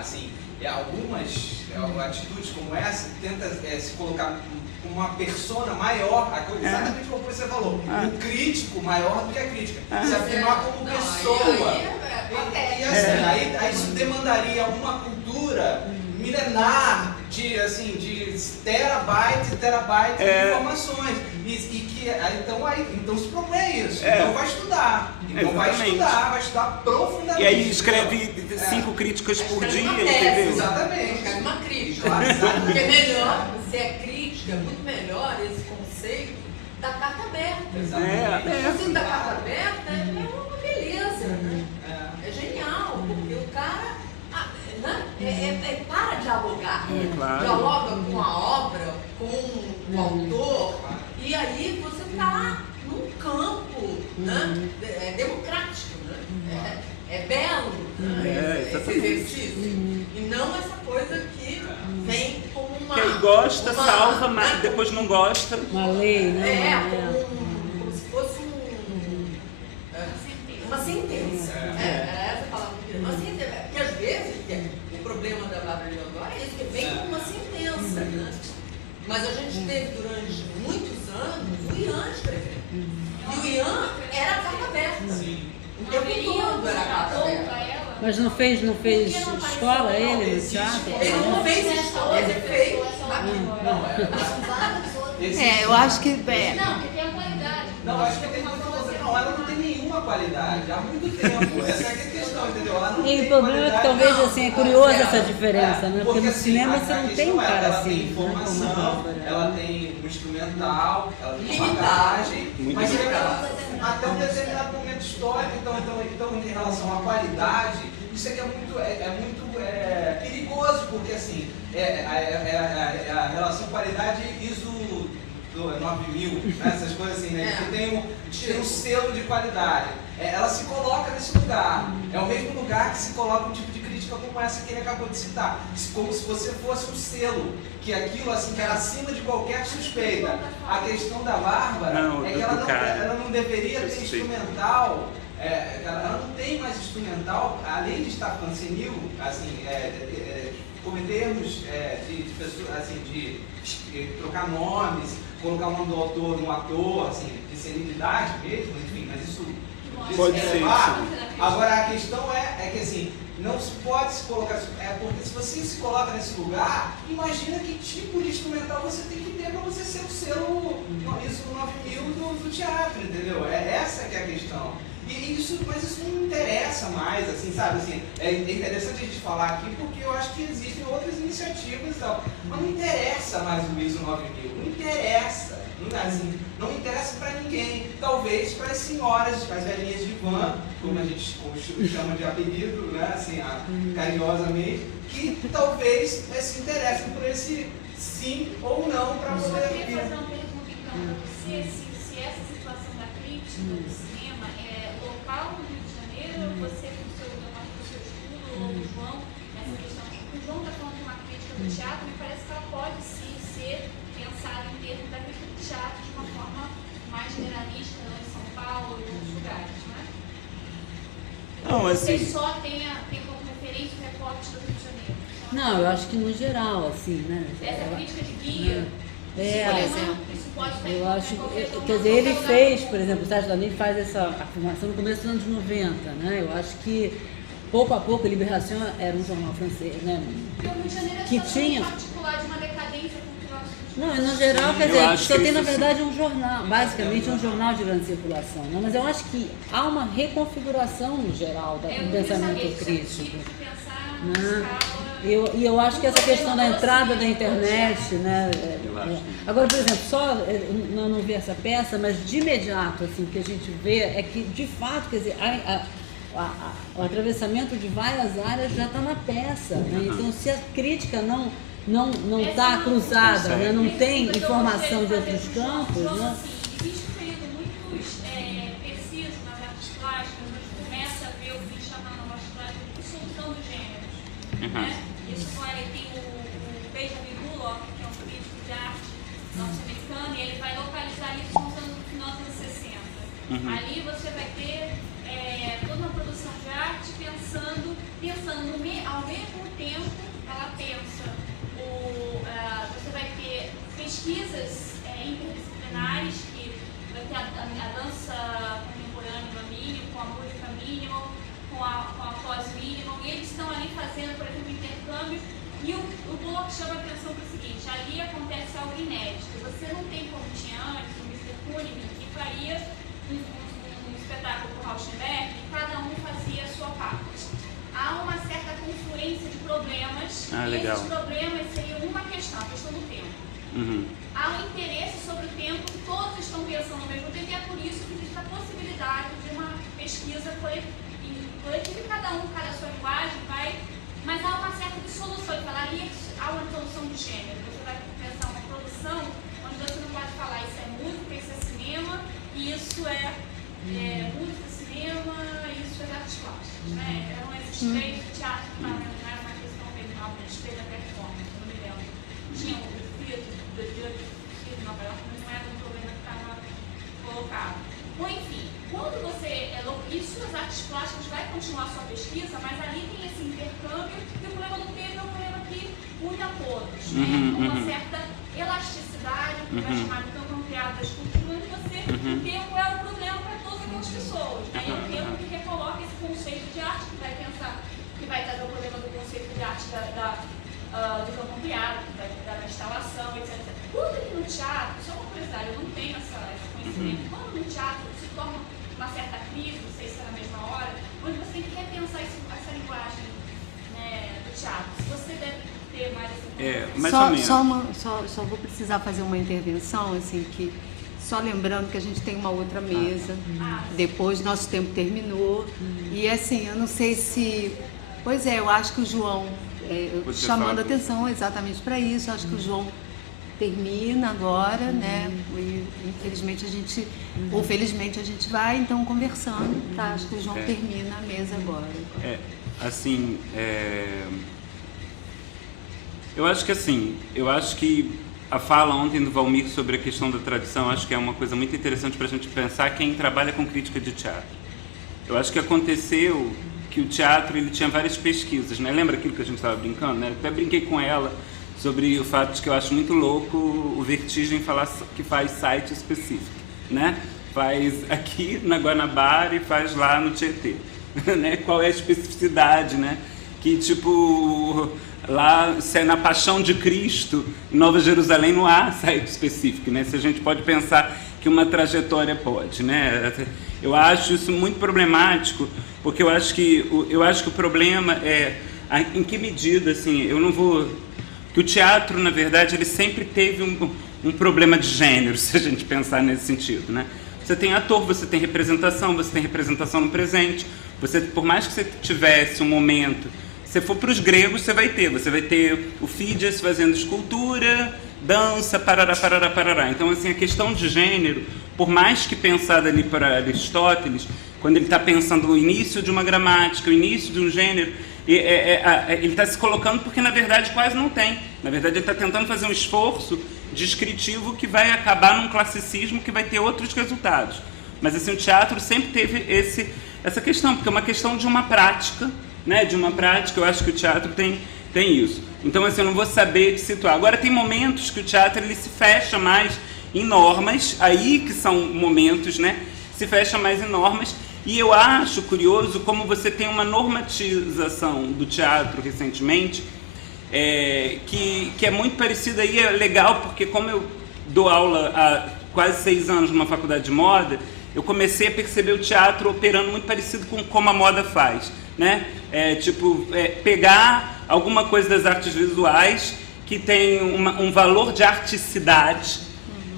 assim, algumas atitudes como essa tenta se colocar como uma persona maior, exatamente como você falou, um crítico maior do que a crítica, se afirmar como pessoa. E assim, aí isso demandaria uma cultura milenar de terabytes e terabytes de informações. Então se propõe isso, então vai estudar. Então vai estudar profundamente. E aí escreve 5 críticas por dia, uma tese, entendeu? Exatamente. Escreve uma crítica. Exatamente. Porque é melhor, se é crítica, é muito melhor esse conceito da carta aberta. Exatamente. O conceito da carta aberta é uma beleza, né? É genial, porque o cara para dialogar. Claro. Dialoga com a obra, com o autor, e aí você está lá num campo democrático, né? É belo, né? Esse exercício. E não essa coisa que vem como uma... Quem gosta, salva, mas depois não gosta. Uma lei, né? Como se fosse uma sentença. Essa palavra que eu queria. Uma sentença. Porque às vezes, o problema da Bárbara Leodoro é isso, que vem como uma sentença, né? Mas a gente teve durante muitos anos o Ian escrevendo. E o Ian era a carta aberta. O tempo todo era a carta aberta. Mas não fez escola ele no teatro? Ele não fez escola, ele fez. Eu acho que... Não, porque tem a qualidade. Não, acho que tem muita coisa. Não, ela não tem nenhuma qualidade há muito tempo. Essa é a questão, entendeu? Ela não E tem o problema é que qualidade, talvez não. assim, é curioso essa diferença, né? Porque no assim, cinema você a não tem questão um cara ela assim, tem né? Como a informação, Bárbara. ela tem um instrumental, ela tem uma Limitado. bagagem, Muito mas limitado. até um determinado momento histórico, então em relação à qualidade, isso aqui é muito perigoso, porque assim, a relação qualidade ISO 9000, né? Essas coisas assim, né? Que tem um selo de qualidade. Ela se coloca nesse lugar. É o mesmo lugar que se coloca um tipo de crítica como essa que ele acabou de citar. Como se você fosse um selo, que aquilo assim, que era acima de qualquer suspeita. A questão da Bárbara é que ela não deveria ter instrumental. Ela não tem mais instrumental, além de estar fancenil, assim, cometer erros de pessoas, assim, de trocar nomes, colocar o nome do autor no ator, assim, de senilidade mesmo, enfim, mas isso pode ser. Agora a questão é que assim, não se pode se colocar, porque se você se coloca nesse lugar, imagina que tipo de instrumental você tem que ter para você ser o selo ISO 9000 do teatro, entendeu? Essa que é a questão. Mas isso não interessa mais, assim, sabe? Assim, é interessante a gente falar aqui porque eu acho que existem outras iniciativas e tal. Mas não interessa mais o ISO 9000, não interessa. Assim, não interessa para ninguém. Talvez para as senhoras, para as velhinhas de van, como a gente chama de apelido, né? Assim, carinhosamente, que talvez se interessem por esse sim ou não para poder. Eu queria fazer uma pergunta então para você, se essa situação da crítica do cinema é local no Rio de Janeiro, ou você com o seu estudo, ou o João, nessa questão. O João está falando de uma crítica do teatro, me parece que ela pode sim ser pensada em termos da crítica do teatro de uma forma mais generalista, não em São Paulo e em outros lugares, não é? Não, assim... Você só tem como referência o recorte do Rio de Janeiro. Não, eu acho que no geral, assim, né? Essa crítica de guia, por exemplo. isso pode estar Eu acho, quer dizer, ele fez, por exemplo, o Sérgio Danilo faz essa afirmação no começo dos anos 90, né? Eu acho que pouco a pouco, Libération era um jornal francês, né? Porque o Rio de Janeiro Que é tinha... particular de uma decadência cultural. Não, no geral, Sim, quer eu dizer, acho só que tem na isso verdade um jornal, basicamente um jornal de grande circulação, né? Mas eu acho que há uma reconfiguração no geral do pensamento crítico. E eu acho que essa questão da entrada da internet, né? Agora, por exemplo, eu não vi essa peça, mas de imediato, assim, o que a gente vê é que, de fato, quer dizer, o atravessamento de várias áreas já está na peça, né? Então, se a crítica não está cruzada, né? Não tem informação de outros campos, né? Existe um período muito preciso nas artes plásticas, onde começa a ver o que chamam na arte plástica de soltando gêneros. Né? Isso tem o Benjamin Bullock, que é um crítico de arte norte-americano, e ele vai localizar isso nos anos, no final dos anos 60. Ali você vai ter toda uma produção de arte pensando ao mesmo tempo, ela pensa, você vai ter pesquisas interdisciplinares, que vai ter a dança contemporânea no mínimo, com a música mínima, com a pós-mínima, e eles estão ali fazendo, por exemplo, intercâmbio, e o Bullock chama a atenção para o seguinte: ali acontece algo inédito. Você não tem como tinha antes o Mr. Kuhn, que faria um espetáculo com o Rauschenberg, Legal. Esses problemas seriam uma questão, a questão do tempo. Há um interesse sobre o tempo que todos estão pensando ao mesmo tempo, e é por isso que existe a possibilidade de uma pesquisa coletiva, cada sua linguagem vai, mas há uma certa dissolução, ali há uma dissolução de gênero. Você vai pensar uma produção onde você não pode falar isso é música, isso é cinema, e isso é música, cinema, e isso é artes plásticas, né? Eram esses três teatros que não era uma questão regional, a gente fez a performance, não me lembro. Tinha o Frito, o de Nova York, mas não era um problema que estava colocado. Bom, enfim, quando você isso nas artes plásticas vai continuar a sua pesquisa, mas ali tem esse intercâmbio, e o problema do tempo é um problema que une a todos, né? Com uma certa elasticidade, que vai chamar de campo ampliado da escultura, onde você, o tempo é o problema para todas aquelas pessoas, né? E o tempo que recoloca esse conceito de arte, que vai pensar, que vai trazer o problema do conceito de arte do campo ampliado, que vai dar na instalação, etc. Quando no teatro, só uma curiosidade, eu não tenho esse conhecimento, quando no teatro se torna uma certa crise, não sei se é na mesma hora, onde você tem que repensar essa linguagem, né, do teatro. Você deve ter mais essa só vou precisar fazer uma intervenção, assim, que só lembrando que a gente tem uma outra mesa, depois nosso tempo terminou, e assim, eu não sei se... Pois é, eu acho que o João, chamando atenção exatamente para isso, acho que o João termina agora, né? E, infelizmente a gente, ou felizmente a gente vai então conversando, tá? Acho que o João termina a mesa agora. Eu acho que a fala ontem do Valmir sobre a questão da tradição, acho que é uma coisa muito interessante para a gente pensar quem trabalha com crítica de teatro. Eu acho que aconteceu que o teatro ele tinha várias pesquisas, né? Lembra aquilo que a gente estava brincando, né? Até brinquei com ela sobre o fato de que eu acho muito louco o Vertigem falar que faz site específico, né? Faz aqui na Guanabara e faz lá no Tietê, né? Qual é a especificidade, né? Que tipo, lá, se é na Paixão de Cristo, em Nova Jerusalém não há site específico, né? Se a gente pode pensar que uma trajetória pode, né? Eu acho isso muito problemático, porque eu acho que o problema é em que medida, assim, eu não vou... que o teatro, na verdade, ele sempre teve um problema de gênero, se a gente pensar nesse sentido, né? Você tem ator, você tem representação no presente, por mais que você tivesse um momento, se for para os gregos, você vai ter o Fídias fazendo escultura, dança, parará, parará, parará. Então, assim, a questão de gênero, por mais que pensada ali para Aristóteles, quando ele está pensando o início de uma gramática, o início de um gênero, ele está se colocando porque, na verdade, quase não tem. Na verdade, ele está tentando fazer um esforço descritivo que vai acabar num classicismo que vai ter outros resultados. Mas, assim, o teatro sempre teve essa questão, porque é uma questão de uma prática, né? De uma prática, eu acho que o teatro tem isso. Então, assim, eu não vou saber situar. Agora, tem momentos que o teatro ele se fecha mais em normas, aí que são momentos, né? Se fecha mais em normas. E eu acho curioso como você tem uma normatização do teatro recentemente, que é muito parecida, e é legal porque como eu dou aula há quase 6 anos numa faculdade de moda, eu comecei a perceber o teatro operando muito parecido com como a moda faz, né? Pegar alguma coisa das artes visuais que tem um valor de articidade,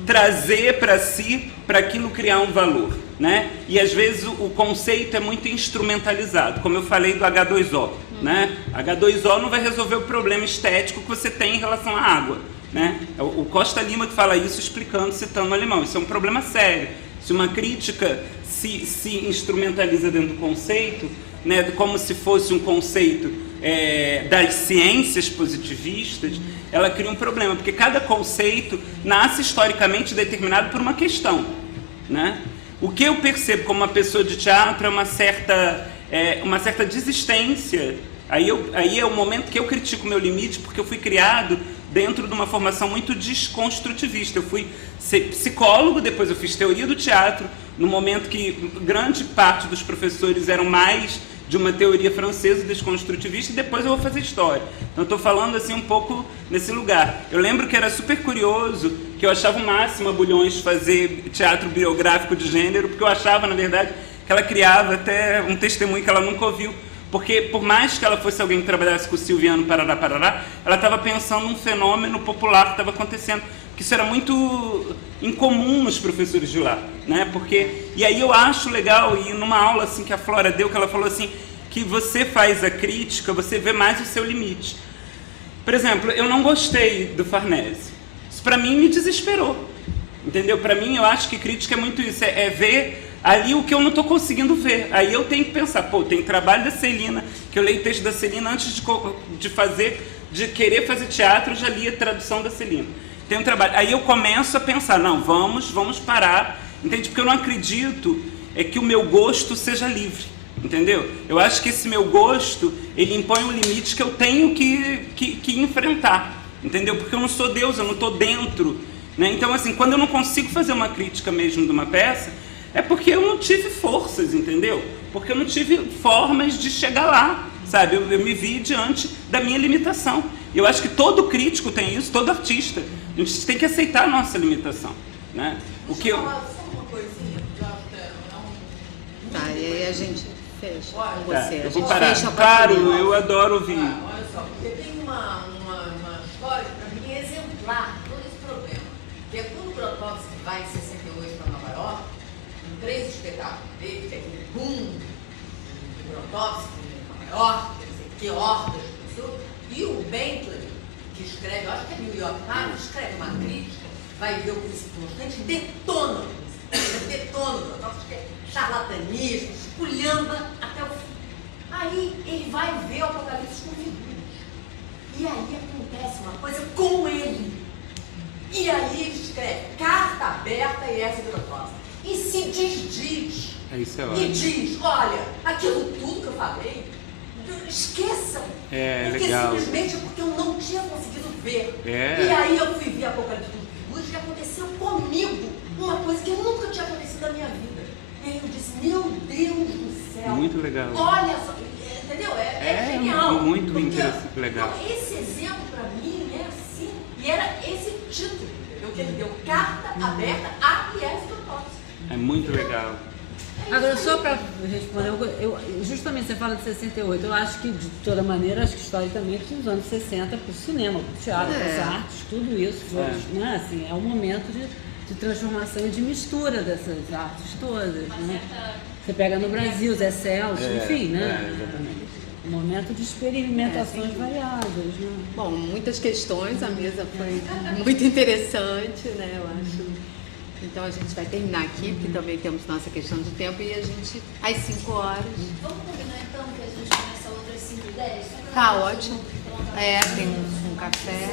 trazer para si, para aquilo criar um valor, né? E às vezes o conceito é muito instrumentalizado, como eu falei do H2O, né? H2O não vai resolver o problema estético que você tem em relação à água, né? O Costa Lima que fala isso explicando, citando o alemão. Isso é um problema sério. Se uma crítica se instrumentaliza dentro do conceito, né, como se fosse um conceito das ciências positivistas, ela cria um problema, porque cada conceito nasce historicamente determinado por uma questão, né? O que eu percebo como uma pessoa de teatro é uma certa desistência. Aí é o momento que eu critico o meu limite, porque eu fui criado dentro de uma formação muito desconstrutivista. Eu fui ser psicólogo, depois eu fiz teoria do teatro, no momento que grande parte dos professores eram mais de uma teoria francesa desconstrutivista, e depois eu vou fazer história. Então eu estou falando assim um pouco nesse lugar. Eu lembro que era super curioso, que eu achava o máximo a Bulhões fazer teatro biográfico de gênero, porque eu achava, na verdade, que ela criava até um testemunho que ela nunca ouviu. Porque, por mais que ela fosse alguém que trabalhasse com o Silviano, parará, ela estava pensando num fenômeno popular que estava acontecendo. Que isso era muito incomum nos professores de lá, né? E aí eu acho legal, e numa aula assim que a Flora deu, que ela falou assim, que você faz a crítica, você vê mais o seu limite. Por exemplo, eu não gostei do Farnese. Isso para mim me desesperou, entendeu? Para mim, eu acho que crítica é muito isso, é ver ali o que eu não estou conseguindo ver. Aí eu tenho que pensar, pô, tem trabalho da Celina, que eu leio o texto da Celina antes de querer fazer teatro, eu já li a tradução da Celina. Tem um trabalho. Aí eu começo a pensar, não, vamos parar, entende? Porque eu não acredito que o meu gosto seja livre, entendeu? Eu acho que esse meu gosto, ele impõe um limite que eu tenho que enfrentar, entendeu? Porque eu não sou Deus, eu não estou dentro, né? Então, assim, quando eu não consigo fazer uma crítica mesmo de uma peça, é porque eu não tive forças, entendeu? Porque eu não tive formas de chegar lá, sabe? Eu me vi diante da minha limitação. Eu acho que todo crítico tem isso, todo artista. A gente tem que aceitar a nossa limitação, né? Deixa eu falar só uma coisinha, Tá, e aí a gente fecha com você. Eu A vou gente parar. fecha a Claro, parceria. eu adoro ouvir. olha só, porque tem uma história que para mim é exemplar todo esse problema. Que é quando o Grotowski vai em 68 para Nova York, em 3 espetáculos dele, que é aquele boom do Grotowski em Nova York, quer dizer, que hordas de pessoas, e o Bentley, que escreve, eu acho que é New York Times, escreve uma crítica, vai ver o Príncipe Constante, detona o Grotowski, que é charlatanismo, esculhamba até o fim. Aí ele vai ver o Apocalipse com figuras. E aí acontece uma coisa com ele. E aí ele escreve carta aberta e essa Grotowski. E se desdiz. Isso é E ótimo. diz, olha, aquilo tudo que eu falei, esqueçam. Porque legal. simplesmente é porque eu não tinha conseguido ver. É. E aí eu fui ver Apocalipse com figuras e aconteceu comigo uma coisa que nunca tinha acontecido na minha vida. E aí eu disse, meu Deus do céu. Muito legal. Olha só, entendeu? É genial. Muito Porque, interessante, legal. então, esse exemplo para mim é assim, e era esse título, entendeu? Que ele deu carta aberta a Piers Grotowski. É muito legal. Agora, só para responder, justamente você fala de 68, eu acho que, de toda maneira, acho que historicamente, nos anos 60, para o cinema, para o teatro, para as artes, tudo isso, né, assim, é um momento de transformação e de mistura dessas artes todas, né? Você pega no Brasil, Zé Celso, enfim, né? Exatamente. Um momento de experimentações variadas, né? Bom, muitas questões, a mesa foi muito interessante, né, eu acho. Então a gente vai terminar aqui, porque também temos nossa questão de tempo, e a gente, às 5 horas... Vamos combinar então que a gente começa outras 5 e 10? Tá ótimo. Tem um café.